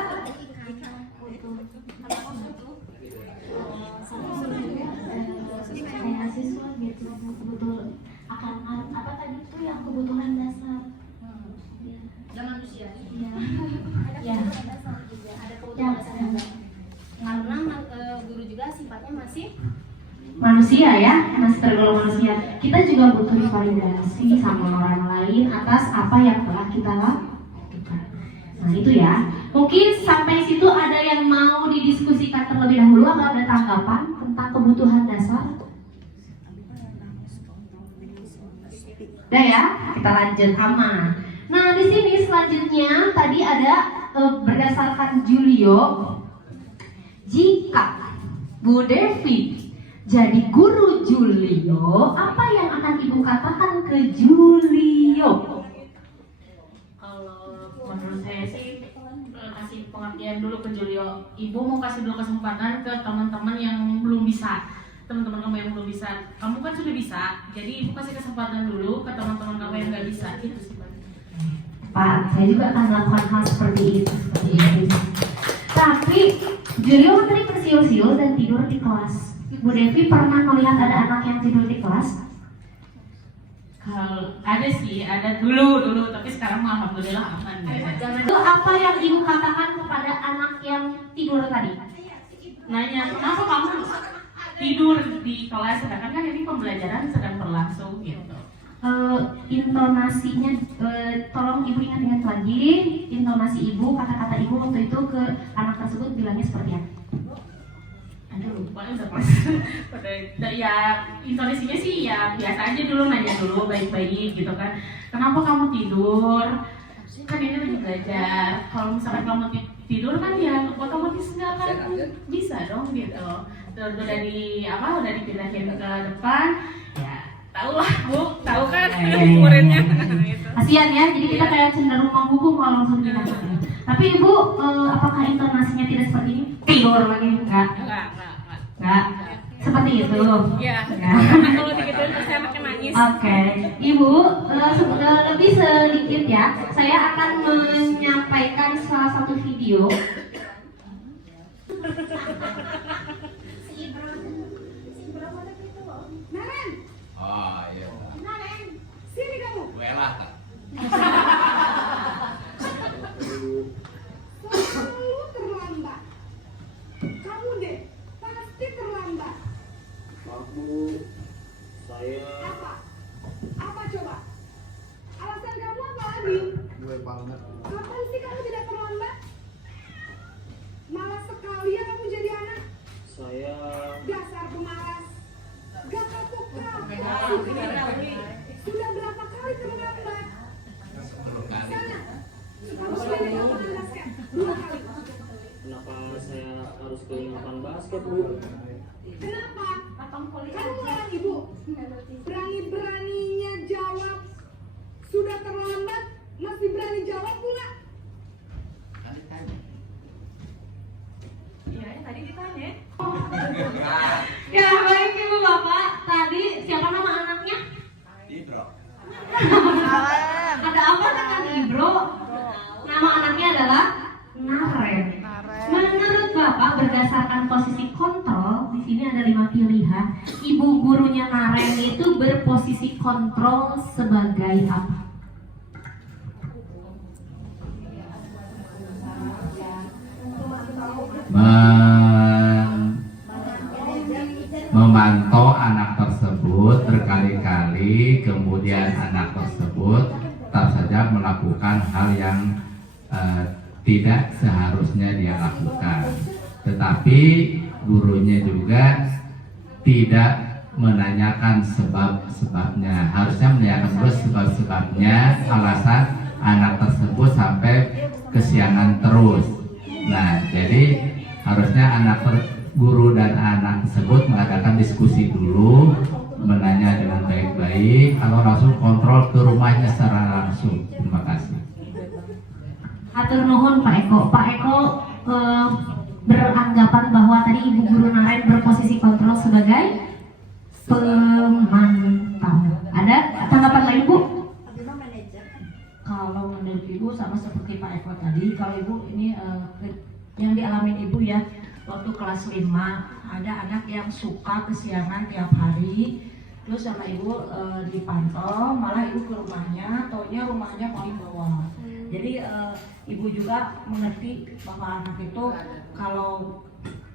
Kayak siswa gitu, betul akan apa tadi itu yang kebutuhan dasar. Dan manusia. Ya. Ada kebutuhan dasar. Karena guru juga sifatnya masih manusia ya, masih tergolong manusia. Kita juga butuh divalidasi sama orang lain atas apa yang telah kita lakukan. Nah itu ya. Mungkin sampai situ ada yang mau didiskusikan terlebih dahulu atau ada tanggapan tentang kebutuhan dasar? Udah ya, kita lanjut aman. Nah di sini selanjutnya tadi ada berdasarkan Julio. Jika Bu Devi jadi guru Julio, apa yang akan Ibu katakan ke Julio? Kalau menurut saya sih kasih pengertian dulu ke Julio. Ibu mau kasih dulu kesempatan ke teman-teman yang belum bisa. Teman-teman kamu yang belum bisa, kamu kan sudah bisa. Jadi Ibu kasih kesempatan dulu ke teman-teman kamu yang nggak bisa. Itu sih Pak, saya juga akan melakukan hal seperti itu. Tapi Julio kan tadi tersiul-siul dan tidur di kelas. Bu Devi pernah melihat ada anak yang tidur di kelas? Kalau ada sih, ada dulu, tapi sekarang alhamdulillah aman. Itu apa yang Ibu katakan kepada anak yang tidur tadi? Nanya, kenapa kamu tidur di kelas sedangkan kan ini pembelajaran sedang berlangsung gitu. Intonasinya, tolong Ibu ingat-ingat lagi intonasi Ibu, kata-kata Ibu waktu itu ke anak tersebut bilangnya seperti apa? Aduh lupa udah pas. Ya intonasinya sih ya biasa aja dulu, nanya dulu baik-baik gitu kan. Kenapa kamu tidur? Kan ini lagi belajar. Kalau misalkan kamu tidur kan ya otomatis nggak akan bisa dong gitu. Udah dipindahin ke depan. Ya tahu lah Bu, tahu kan muridnya. Kasian ya, jadi kita kayak cenderung menghukum kalau langsung pindah. Tapi Ibu, apakah intonasinya tidak seperti ini? Tidur lagi? Enggak. Seperti itu? Iya. Kalau digituin saya makin nangis. Oke. Ibu, lebih sedikit ya, saya akan menyampaikan salah satu video. Oh iya. Sini kamu. Welah. Bu. Saya Apa coba? Alasan kamu apa lagi? gue banget. Kapan sih kamu tidak terlambat? Malas sekali ya kamu jadi anak. Saya Dasar pemalas. Gak kapok-kapok. Sudah berapa kali terlambat? Sana. Kamu sudah di lapangan basket 2 kali. kenapa saya harus ke lapangan basket, Bu? Kenapa? Kamu melarang ibu. Berani-beraninya jawab. Sudah terlambat, masih berani jawab pula. Iya, tadi ditanya. Ya baik Ibu Bapak, tadi siapa nama anaknya? Ibro. Ada apa dengan Ibro? Nama anaknya adalah Naren. Menurut Bapak berdasarkan posisi kontrol, di sini ada 5 pilihan. Ibu gurunya Naren itu berposisi kontrol sebagai apa? Memantau anak tersebut berkali-kali, kemudian anak tersebut tetap saja melakukan hal yang tidak seharusnya dia lakukan, tetapi gurunya juga tidak menanyakan sebab-sebabnya. Harusnya menanyakan dulu sebab-sebabnya, alasan anak tersebut sampai kesiangan terus. Nah, jadi harusnya guru dan anak tersebut mengadakan diskusi dulu, menanya dengan baik-baik, kalau langsung kontrol ke rumahnya secara langsung. Terima kasih. Atur nuhun Pak Eko. Pak Eko beranggapan bahwa tadi Ibu Guru Naren berposisi kontrol sebagai pemantau. Ada tanggapan lain Bu? Kalau menurut Ibu sama seperti Pak Eko tadi, kalau Ibu ini yang dialami Ibu ya, waktu kelas 5 ada anak yang suka kesiangan tiap hari, terus sama Ibu dipantau, malah Ibu ke rumahnya, taunya rumahnya paling bawah. Jadi Ibu juga mengerti bahwa anak itu kalau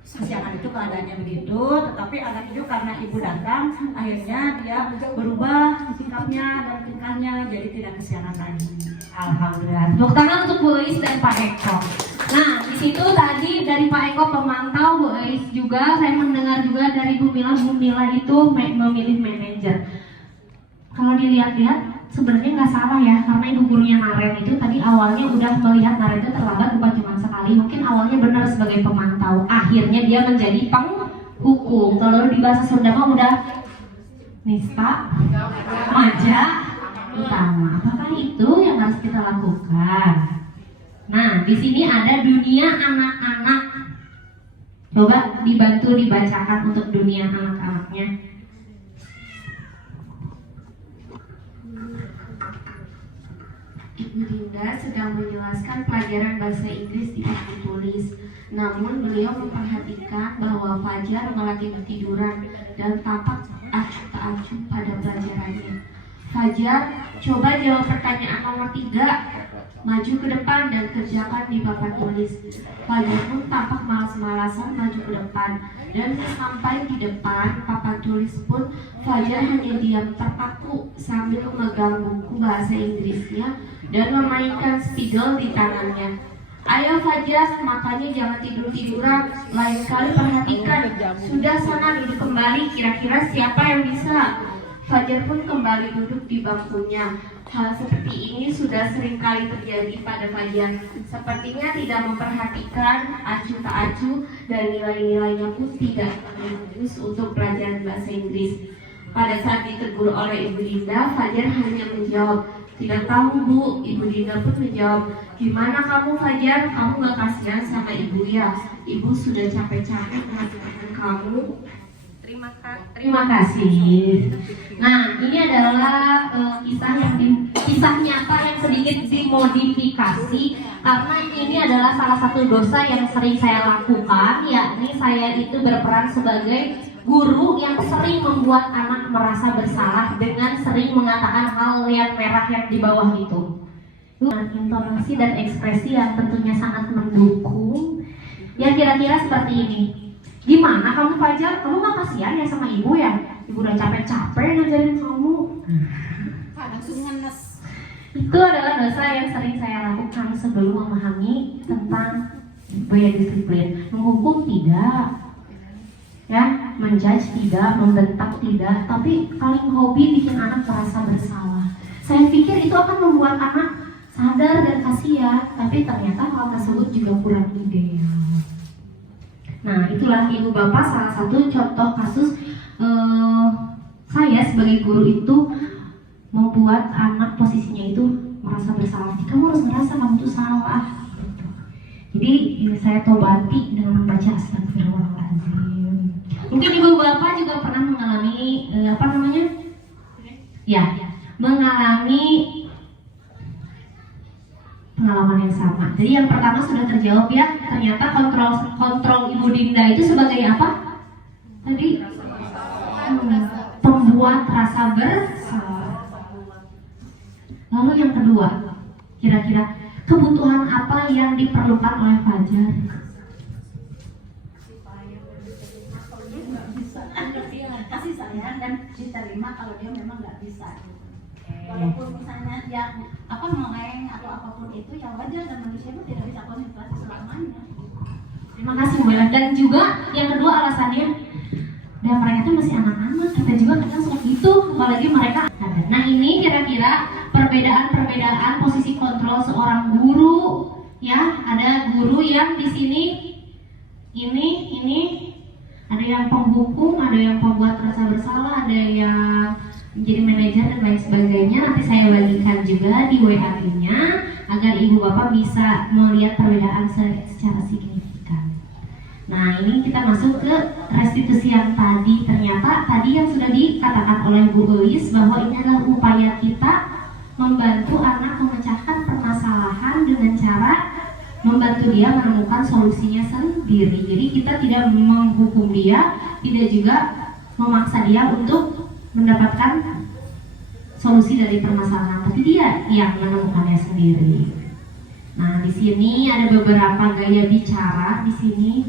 kesiangan itu keadaannya begitu, tetapi anak itu karena Ibu datang, akhirnya dia berubah sikapnya dan tingkahnya, jadi tidak kesiangan lagi. Alhamdulillah. Tepuk tangan untuk Bu Eis dan Pak Eko. Nah, di situ tadi dari Pak Eko pemantau, Bu Eis juga, saya mendengar juga dari Bu Mila itu memilih manajer. Kalau dilihat-lihat sebenarnya nggak salah ya, karena ibu gurunya Naren itu tadi awalnya udah melihat Naren itu terlambat bukan cuma sekali, mungkin awalnya benar sebagai pemantau, akhirnya dia menjadi penghukum. Kalau di bahasa Sunda mah udah nista, maja, utama. Apakah itu yang harus kita lakukan? Nah, di sini ada dunia anak-anak. Coba dibantu dibacakan untuk dunia anak-anaknya. Ibu Dinda sedang menjelaskan pelajaran bahasa Inggris di buku tulis. Namun beliau memperhatikan bahwa Fajar melatih ketiduran dan tampak acuh tak acuh pada pelajarannya. Fajar, coba jawab pertanyaan nomor 3. Maju ke depan dan kerjakan di papan tulis. Fajar pun tampak malas-malasan maju ke depan. Dan sampai di depan papan tulis pun Fajar hanya diam terpaku sambil memegang buku bahasa Inggrisnya dan memainkan spidol di tangannya. Ayo Fajar, makanya jangan tidur-tiduran. Lain kali perhatikan. Sudah sana duduk kembali, kira-kira siapa yang bisa? Fajar pun kembali duduk di bangkunya. Hal seperti ini sudah sering kali terjadi pada Fajar. Sepertinya tidak memperhatikan, acuh tak acuh, dan nilai-nilainya pun tidak bagus untuk pelajaran bahasa Inggris. Pada saat ditegur oleh Ibu Dinda, Fajar hanya menjawab, "Tidak tahu Bu." Ibu Dinda pun menjawab, "Gimana kamu Fajar? Kamu gak kasihan sama ibu ya? Ibu sudah capek-capek mengajarkan kamu." Terima kasih. Nah, ini adalah kisah nyata yang sedikit dimodifikasi karena ini adalah salah satu dosa yang sering saya lakukan, yakni saya itu berperan sebagai guru yang sering membuat anak merasa bersalah dengan sering mengatakan hal yang merah yang di bawah itu. Dengan intonasi dan ekspresi yang tentunya sangat mendukung. Ya kira-kira seperti ini. Gimana kamu Fajar? Kamu gak kasihan ya sama ibu ya? Ibu udah capek-capek ngajarin kamu. Langsung ngenes. Itu adalah dosa yang sering saya lakukan sebelum memahami tentang budaya disiplin. Menghukum tidak, ya, menjudge tidak, membentak tidak, tapi paling hobi bikin anak merasa bersalah. Saya pikir itu akan membuat anak sadar dan kasihan, tapi ternyata hal tersebut juga kurang ideal. Nah, itulah ibu bapak salah satu contoh kasus saya sebagai guru itu membuat anak posisinya itu merasa bersalah. Kamu harus merasa kamu itu salah. Jadi saya tobati dengan membaca astagfirullahaladzim. Mungkin ibu bapak juga pernah mengalami mengalami pengalaman yang sama. Jadi yang pertama sudah terjawab ya. Ternyata kontrol Ibu Dinda itu sebagai apa? Tadi pembuat rasa bersalah. Lalu yang kedua, kira-kira kebutuhan apa yang diperlukan oleh Fajar? Kasih sayang dan diterima kalau dia memang nggak bisa. Walaupun misalnya dia meleng atau apapun itu ya wajar, dan manusia itu tidak bisa konsentrasi selamanya. Terima kasih Bu Bella. Dan juga yang kedua alasannya, dan mereka itu masih anak-anak, kita juga kadang suka gitu, apalagi mereka ada. Nah ini kira-kira perbedaan posisi kontrol seorang guru, ya. Ada guru yang di sini ini ada yang penghukum, ada yang pembuat rasa bersalah, ada yang menjadi manajer dan lain sebagainya. Nanti saya bagikan juga di WA-nya agar ibu bapak bisa melihat perbedaan secara signifikan. Nah ini kita masuk ke restitusi yang tadi. Ternyata tadi yang sudah dikatakan oleh Bu Elis bahwa ini adalah upaya kita membantu anak memecahkan permasalahan dengan cara membantu dia menemukan solusinya sendiri. Jadi kita tidak menghukum dia, tidak juga memaksa dia untuk mendapatkan solusi dari permasalahan, tapi dia yang menemukannya sendiri. Nah, di sini ada beberapa gaya bicara. Di sini,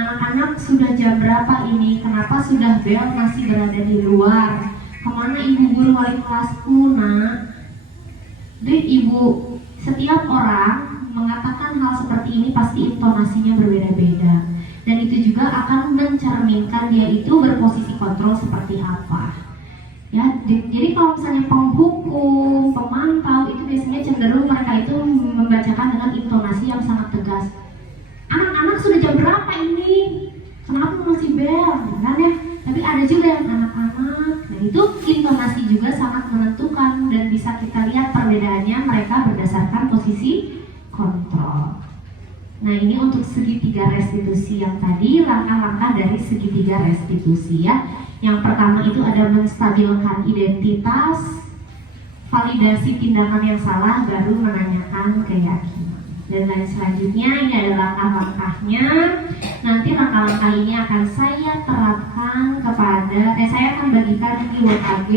anak-anak sudah jam berapa ini? Kenapa sudah bel masih berada di luar? Kemana ibu guru wali kelasku, nak? Jadi ibu, setiap orang mengatakan hal seperti ini pasti intonasinya berbeda-beda. Dan itu juga akan mencerminkan dia itu berposisi kontrol seperti apa. Ya, jadi kalau misalnya penghukum, pemantau itu biasanya cenderung mereka itu membacakan dengan intonasi yang sangat tegas. Anak-anak sudah jam berapa ini? Kenapa masih bel? Kan ya? Tapi ada juga yang anak-anak. Dan itu intonasi juga sangat menentukan dan bisa kita lihat perbedaannya mereka berdasarkan posisi kontrol. Nah ini untuk segitiga restitusi yang tadi, langkah-langkah dari segitiga restitusi ya. Yang pertama itu ada menstabilkan identitas, validasi tindakan yang salah, baru menanyakan keyakinan. Dan lain selanjutnya ini ada langkah-langkahnya. Nanti langkah-langkah ini akan saya terapkan kepada, saya akan bagikan di WKG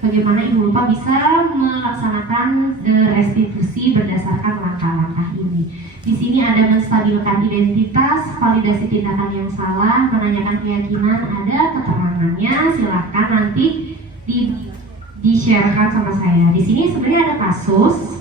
bagaimana ibu bapak bisa melaksanakan restitusi berdasarkan langkah-langkah ini. Di sini ada menstabilkan identitas, validasi tindakan yang salah, menanyakan keyakinan, ada keterangannya. Silakan nanti di-sharekan sama saya. Di sini sebenarnya ada kasus.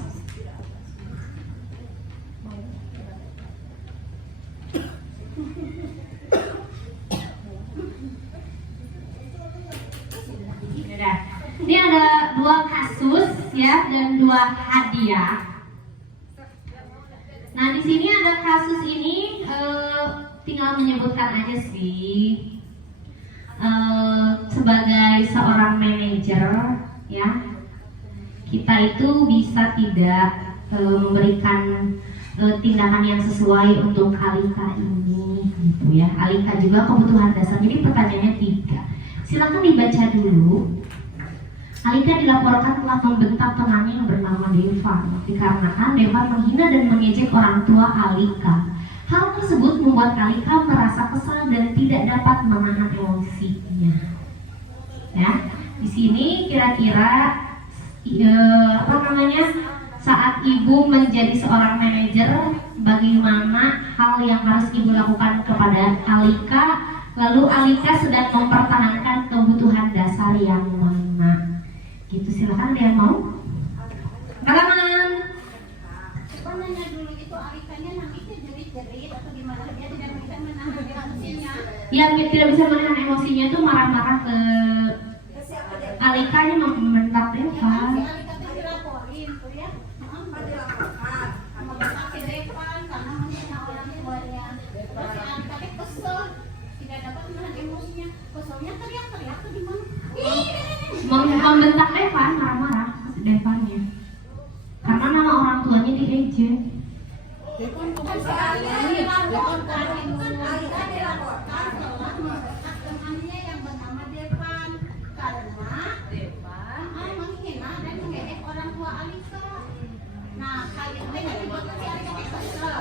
Ini ada 2 kasus ya dan 2 hadiah. Nah di sini ada kasus ini tinggal menyebutkan aja sih sebagai seorang manajer ya, kita itu bisa tidak memberikan tindakan yang sesuai untuk Alika ini gitu ya. Alika juga kebutuhan dasar. Jadi pertanyaannya 3. Silakan dibaca dulu. Alika dilaporkan telah membentak temannya yang bernama Devan dikarenakan Devan menghina dan mengejek orang tua Alika. Hal tersebut membuat Alika merasa kesal dan tidak dapat menahan emosinya. Ya, di sini kira-kira saat ibu menjadi seorang manajer, bagaimana hal yang harus ibu lakukan kepada Alika, lalu Alika sedang mempertahankan kebutuhan dasar yang mana? Gitu, silakan dia mau. Kalangan. Coba nanya dulu itu Alikanya nangisnya jerit-jerit atau gimana? Dia tidak bisa menahan emosinya. Yang tidak bisa menahan emosinya itu marah-marah ke Alikanya, membentak Devan. Alika itu dilaporin, tuh ya. Dilaporkan sama bapak si Devan karena menghina orang tuanya. Terus si Alika itu kesel, tidak dapat menahan emosinya. Keselnya teriak-teriak tuh gimana? Membentak Devan, marah-marah ke Devannya. Karena nama orang tuanya diejek. Devan dilaporkan Alika dilaporkan bahwa temannya yang bernama Devan karena Devan menghina dan mengejek orang tua Alika. Nah, kali ini dibuat si Alika kesel,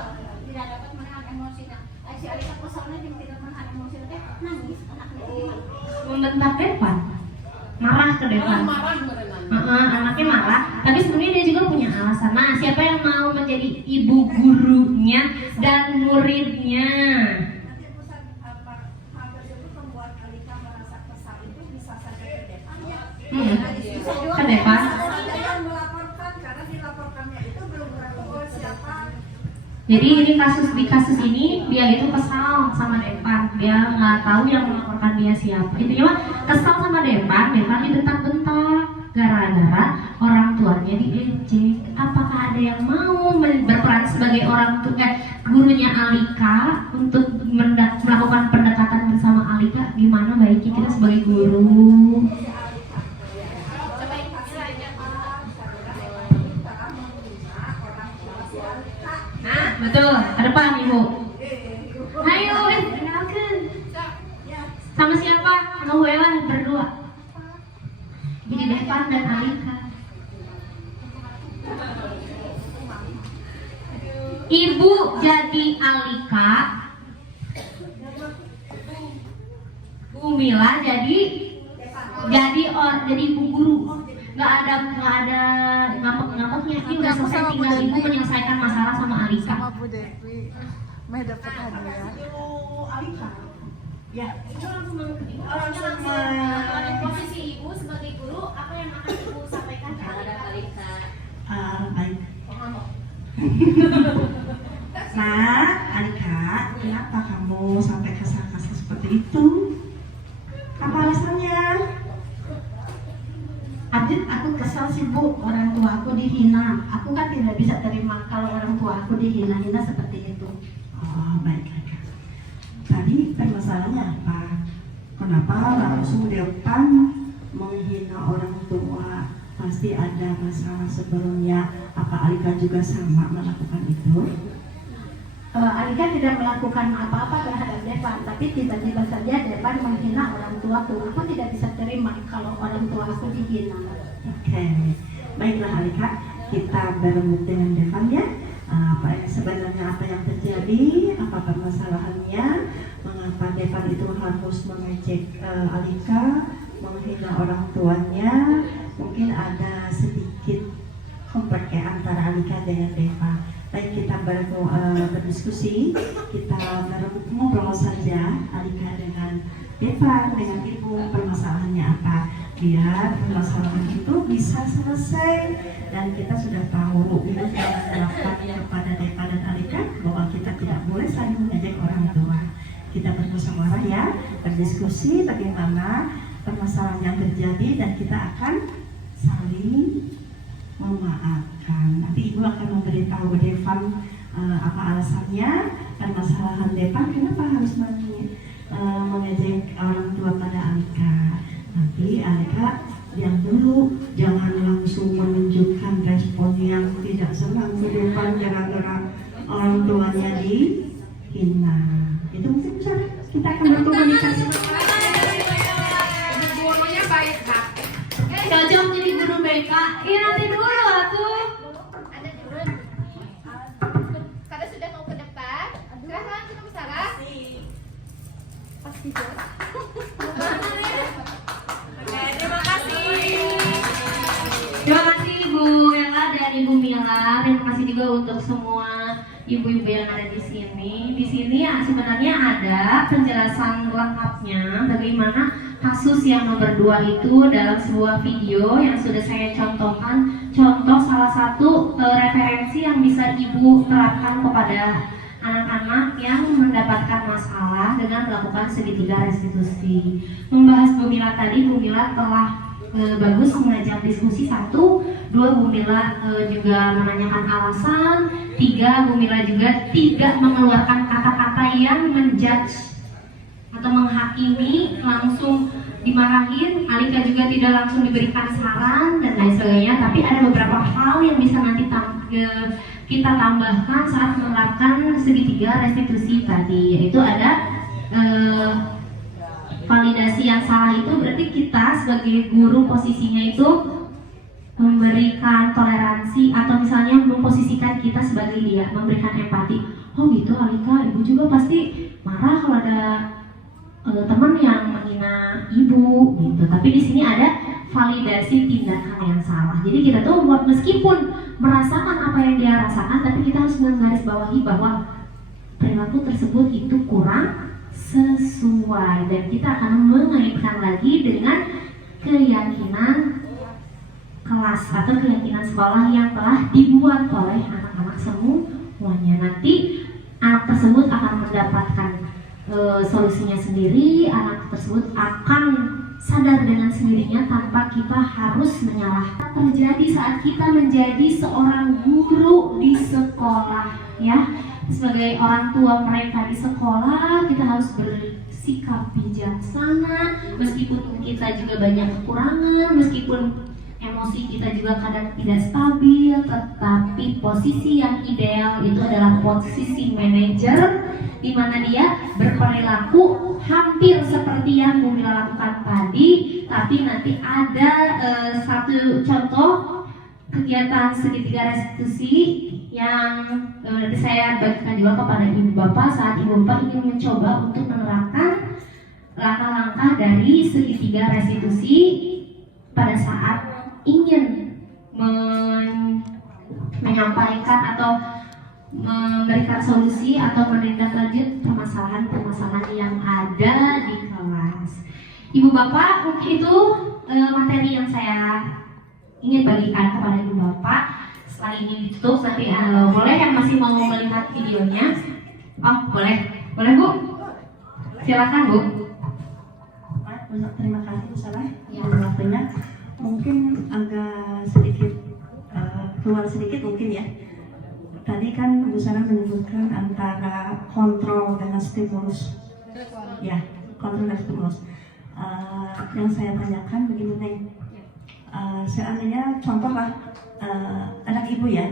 tidak dapat menahan emosinya. Si Alika keselnya dan tidak menahan emosinya, nangis anaknya gimana? Membentak Devan, marah ke Devan. Anaknya marah, tapi sebenarnya dia juga punya alasan. Nah, siapa yang mau menjadi ibu gurunya dan muridnya? Ke Devan. Jadi ini di kasus ini dia itu kesal sama Devan, dia nggak tahu yang melaporkan dia siapa. Intinya kesal sama Devan dibentak-bentak gara-gara orang tuanya diejek. Apakah ada yang mau berperan sebagai orang tua gurunya Alika untuk melakukan pendekatan bersama Alika? Gimana baiknya kita sebagai guru? Nah, betul. Ke depan Ibu. Ayo, kenalkan. Sama siapa? Sama Wewan berdua. Jadi Devan dan Alika. Ibu jadi Alika, Bu Mila jadi ibu guru. Nggak ada ngambek-ngambeknya. Ini udah selesai, tinggal ibu menyelesaikan masalah sama Alika. Sama Bu Devi, Meh dapat hadiah. Ya, Posisi ibu sebagai guru, apa yang akan ibu sampaikan kepada Alika? Baik. Nah, Alika, kenapa kamu sampai kasar-kasar seperti itu? Apa alasannya? Aku kesal sih Bu, orang tua aku dihina. Aku kan tidak bisa terima kalau orang tua aku dihina-hina seperti itu. Oh, baik Alika. Tadi permasalahannya apa? Kenapa langsung Devan menghina orang tua? Pasti ada masalah sebelumnya. Apa Alika juga sama melakukan itu? Alika tidak melakukan apa-apa terhadap Devan, tapi tiba-tiba saja Devan menghina orang tuaku. Aku tidak bisa terima kalau orang tua aku dihina. Oke, baiklah Alika, kita berembuk dengan Devan ya. Sebenarnya apa yang terjadi, apa permasalahannya, mengapa Devan itu harus mengejek Alika, menghina orang tuanya. Mungkin ada sedikit konflik antara Alika dengan Devan. Baik, kita berdiskusi, kita ngobrol saja Alika dengan Devan, dengan ibu, permasalahannya apa, biar permasalahan itu bisa selesai. Dan kita sudah tahu ibu telah melakukan kepada Devan dan Alika bahwa kita tidak boleh saling mengejek orang tua. Kita bermusyawarah ya, berdiskusi bagaimana permasalahan yang terjadi, dan kita akan saling memaafkan. Nanti ibu akan memberitahu Devan apa alasannya, permasalahan Devan kenapa harus mengejek orang tua pada Alika. Nanti Alika diam dulu, jangan langsung menunjukkan respon yang tidak senang ke Devan gara-gara orang tuanya dihina. Itu mungkin bisa kita akan berkomunikasi. Gurunya baik Kak. Cocok jadi guru BK. Iya, nanti dulu atuh. Ada dulu. Kada sudah mau ke depan. Silahkan kita bicara. Pasti Jos. Oke, terima kasih. Terima kasih Ibu Ella dari Ibu Mila, terima kasih juga untuk semua ibu-ibu yang ada di sini. Di sini ya, sebenarnya ada penjelasan lengkapnya bagaimana kasus yang nomor 2 itu dalam sebuah video yang sudah saya contohkan. Contoh salah satu referensi yang bisa ibu terapkan kepada anak-anak yang mendapatkan masalah dengan melakukan segitiga restitusi. Membahas Bu Mila tadi, Bu Mila telah bagus mengajak diskusi 1, 2 Bu Mila juga menanyakan alasan, 3 Bu Mila juga tidak mengeluarkan kata-kata yang menjudge atau menghakimi, langsung dimarahin. Alika juga tidak langsung diberikan saran dan lain sebagainya, tapi ada beberapa hal yang bisa nanti kita tambahkan saat menerapkan segitiga restitusi tadi, yaitu ada validasi yang salah. Itu berarti kita sebagai guru posisinya itu memberikan toleransi atau misalnya memposisikan kita sebagai dia, memberikan empati. Oh gitu Alika, ibu juga pasti marah kalau ada teman yang menghina ibu gitu. Tapi di sini ada validasi tindakan yang salah. Jadi kita tuh meskipun merasakan apa yang dia rasakan, tapi kita harus menggarisbawahi bahwa perilaku tersebut itu kurang sesuai, dan kita akan mengaitkan lagi dengan keyakinan kelas atau keyakinan sekolah yang telah dibuat oleh anak-anak semuanya. Nanti anak tersebut akan mendapatkan solusinya sendiri, anak tersebut akan sadar dengan sendirinya tanpa kita harus menyalahkan. Terjadi saat kita menjadi seorang guru di sekolah, ya. Sebagai orang tua mereka di sekolah, kita harus bersikap bijaksana meskipun kita juga banyak kekurangan, meskipun emosi kita juga kadang tidak stabil, tetapi posisi yang ideal itu adalah posisi manajer, di mana dia berperilaku hampir seperti yang Bu Mila lakukan tadi, tapi nanti ada satu contoh kegiatan segitiga restitusi yang nanti saya bagikan juga kepada ibu bapak saat ibu bapak ingin mencoba untuk menerapkan langkah-langkah dari segitiga restitusi pada saat ingin menyampaikan atau memberikan solusi atau menindaklanjut permasalahan-permasalahan yang ada di kelas. Ibu bapak, mungkin itu materi yang saya ingin bagikan kepada ibu bapak. Setelah ini ditutup, nanti boleh yang masih mau melihat videonya. Oh boleh Bu, silakan Bu. Terima kasih Bu Sarah yang waktunya. Mungkin agak sedikit keluar sedikit mungkin ya. Tadi kan Bu Sarah menyebutkan antara kontrol dengan stimulus. Ya, kontrol dan stimulus. Yang saya tanyakan begini nih. Seandainya contohlah anak ibu ya,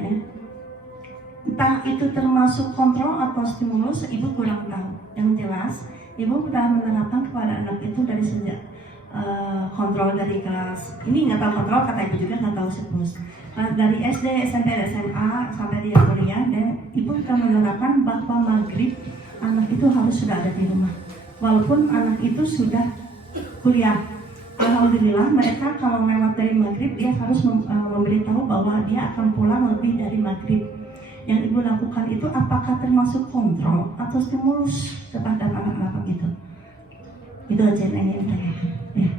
entah itu termasuk kontrol atau stimulus, ibu kurang tahu. Yang jelas, ibu sudah menerapkan kepada anak itu dari sejak kontrol dari kelas ini, nggak tahu kontrol, kata ibu juga nggak tahu stimulus. Dari SD, SMP, SMA sampai dia kuliah, dan ibu sudah menerapkan bahwa maghrib anak itu harus sudah ada di rumah, walaupun anak itu sudah kuliah. Alhamdulillah mereka kalau lewat dari maghrib dia harus memberitahu bahwa dia akan pulang lebih dari maghrib. Yang ibu lakukan itu apakah termasuk kontrol atau stimulus terhadap anak-anak itu? Itu aja yang ingin saya. Ya.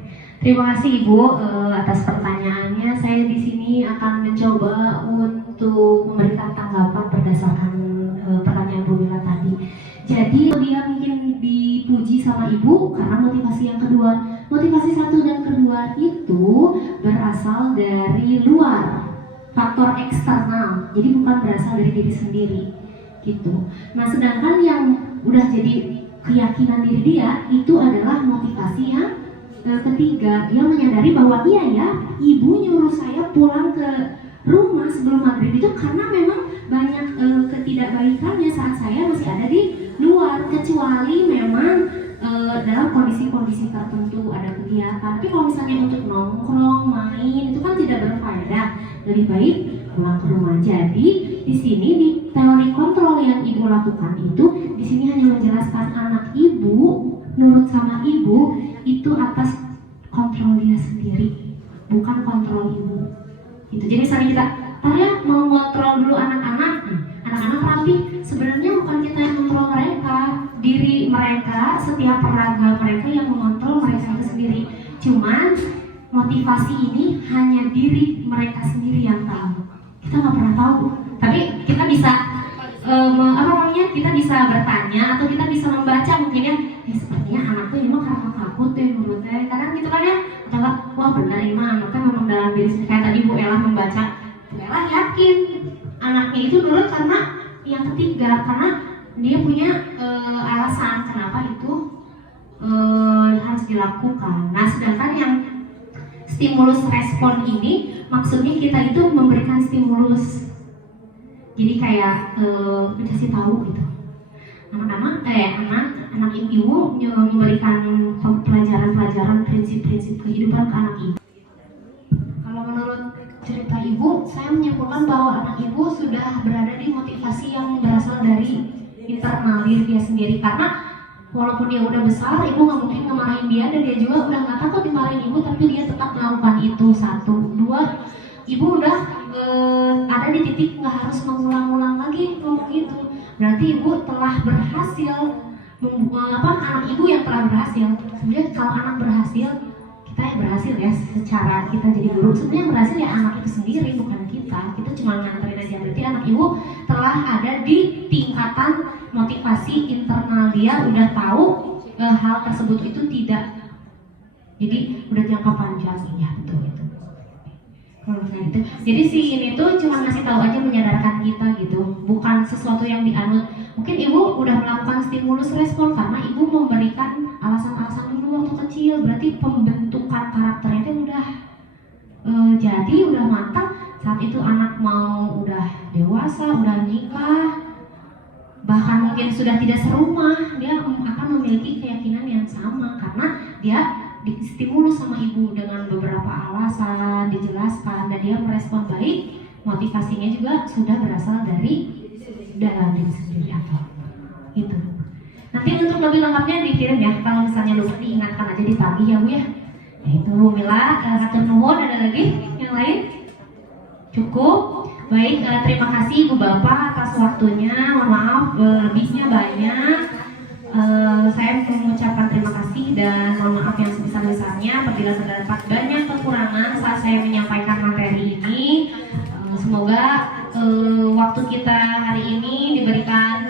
Terima kasih Ibu atas pertanyaannya. Saya di sini akan mencoba untuk memberikan tanggapan berdasarkan pertanyaan Bu Mila tadi. Jadi dia mungkin dipuji sama Ibu karena motivasi yang kedua. Motivasi 1 dan kedua itu berasal dari luar, faktor eksternal. Jadi bukan berasal dari diri sendiri, gitu. Nah, sedangkan yang udah jadi keyakinan diri dia itu adalah motivasi yang ketiga. Dia menyadari bahwa iya ya, ibu nyuruh saya pulang ke rumah sebelum maghrib itu karena memang banyak ketidakbaikannya saat saya masih ada di luar, kecuali memang dalam kondisi-kondisi tertentu ada kegiatan. Tapi kalau misalnya untuk nongkrong, main itu kan tidak berfaedah, lebih baik pulang ke rumah. Jadi di sini di teori kontrol yang ibu lakukan itu di sini hanya menjelaskan anak ibu nurut sama ibu itu atas kontrol dia sendiri, bukan kontrol ibu. Itu jadi misalnya kita ya mau ngontrol dulu anak-anak rapi. Sebenarnya bukan kita yang mengontrol mereka, diri mereka, setiap peraga mereka yang mengontrol mereka itu sendiri. Cuman motivasi ini hanya diri mereka sendiri yang tahu. Kita nggak pernah tahu, tapi kita bisa kita bisa bertanya atau kita bisa membaca mungkin ya, sepertinya anakku ini mah karena takut deh menurut saya, kadang gitu kan ya, atau wah benar ini mah anaknya memang dalam diri sendiri. Kayak tadi Bu Ella membaca, Bu Ella yakin anaknya itu nurut karena yang ketiga, karena dia punya alasan kenapa itu harus dilakukan. Nah sedangkan yang stimulus respon ini maksudnya kita itu memberikan stimulus, jadi kayak dikasih tahu gitu. Anak ibu memberikan pelajaran prinsip-prinsip kehidupan ke anak ibu. Kalau menurut cerita ibu, saya menyimpulkan bahwa anak ibu sudah berada di motivasi yang berasal dari internal diri dia sendiri, karena walaupun dia udah besar, ibu nggak mungkin ngemarahin dia, dan dia juga udah nggak takut dimarahin ibu, tapi dia tetap melakukan itu. 1, 2, ibu udah ada di titik nggak harus mengulang-ulang lagi ngomong itu. Berarti ibu telah berhasil anak ibu yang telah berhasil. Sebenarnya kalau anak berhasil, kita yang berhasil ya secara kita jadi guru. Sebenarnya yang berhasil ya anak itu sendiri, bukan kita. Kita cuma nganterin aja. Berarti anak ibu telah ada di tingkatan motivasi internal, dia udah tahu hal tersebut itu tidak, jadi udah jangka panjang ya, betul itu. Gitu. Jadi si ini tuh cuma ngasih tahu aja, menyadarkan kita gitu, bukan sesuatu yang dianut. Mungkin ibu udah melakukan stimulus respon karena ibu memberikan alasan-alasan dulu waktu kecil, berarti pembentukan karakternya itu udah jadi udah matang. Saat itu anak mau udah dewasa, udah nikah, bahkan mungkin sudah tidak serumah, dia akan memiliki keyakinan yang sama karena dia distimulus sama ibu dengan beberapa alasan, dijelaskan, dan dia merespon baik. Motivasinya juga sudah berasal dari dalam diri sendiri atau itu. Nanti untuk lebih lengkapnya dikirim ya, kalau misalnya lupa diingatkan aja ditagih ya Bu ya. Nah itu Mila, hatur nuhun. Ada lagi yang lain? Cukup. Baik, terima kasih Ibu Bapak atas waktunya. Mohon maaf lebihnya banyak. Saya mengucapkan terima kasih dan mohon maaf yang sebesar-besarnya apabila terdapat banyak kekurangan saat saya menyampaikan materi ini. Semoga waktu kita hari ini diberikan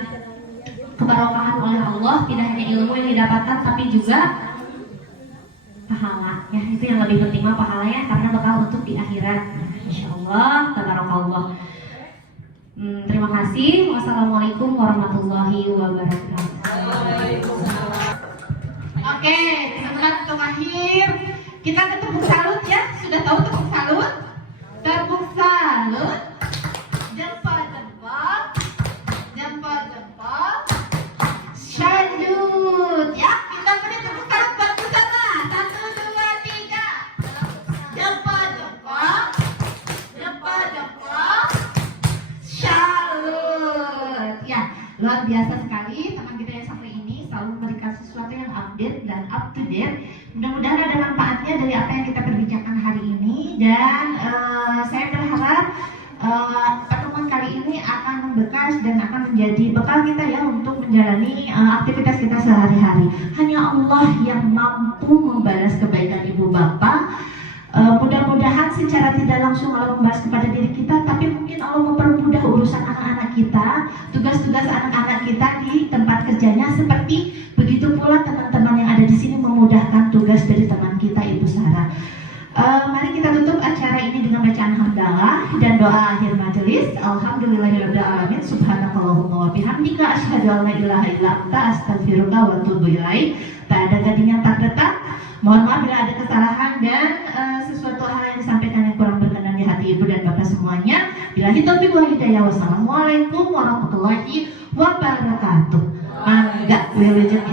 kebarokahan oleh Allah, tidak hanya ilmu yang didapatkan tapi juga pahala ya. Itu yang lebih penting mah pahala ya, karena bakal untuk di akhirat insyaallah. Tabarakallah. Terima kasih. Wassalamualaikum warahmatullahi wabarakatuh. Oke, teman-teman, untuk akhir kita ke tepuk salut ya. Sudah tahu tepuk salut? Tepuk salut. Jempol-jempol. Jempol-jempol. Salut ya. Kita beri tepuk salut buat bersama. 1, 2, 3. Jempol-jempol. Jempol-jempol. Salut. Ya, luar biasa sekali teman kita yang satu ini selalu memberikan sesuatu yang update dan up to date. Mudah-mudahan ada manfaatnya dari apa yang kita perbincangkan hari ini, dan saya berharap pertemuan kali ini akan membekas dan akan menjadi bekal kita ya untuk menjalani aktivitas kita sehari-hari. Hanya Allah yang mampu membalas kebaikan ibu bapak. Mudah-mudahan secara tidak langsung Allah membahas kepada diri kita, tapi mungkin Allah mempermudah urusan anak-anak kita, tugas-tugas anak-anak kita di tempat kerjanya, seperti begitu pula teman-teman yang ada di sini memudahkan tugas dari teman kita Ibu Sarah. Mari kita tutup acara ini dengan bacaan hamdalah dan doa akhir majelis. Alhamdulillahirabbil alamin, subhanakallahumma wa bihamdika, asyhadu an la ilaha illa anta, astaghfiruka wa atubu ilaik. Tak ada gading yang tak retak. Mohon maaf bila ada kesalahan dan sesuatu hal yang disampaikan yang kurang berkenan di hati ibu dan bapak semuanya. Bila taufiq wal hidayah. Wassalamualaikum warahmatullahi wabarakatuh. Mangga wilujeng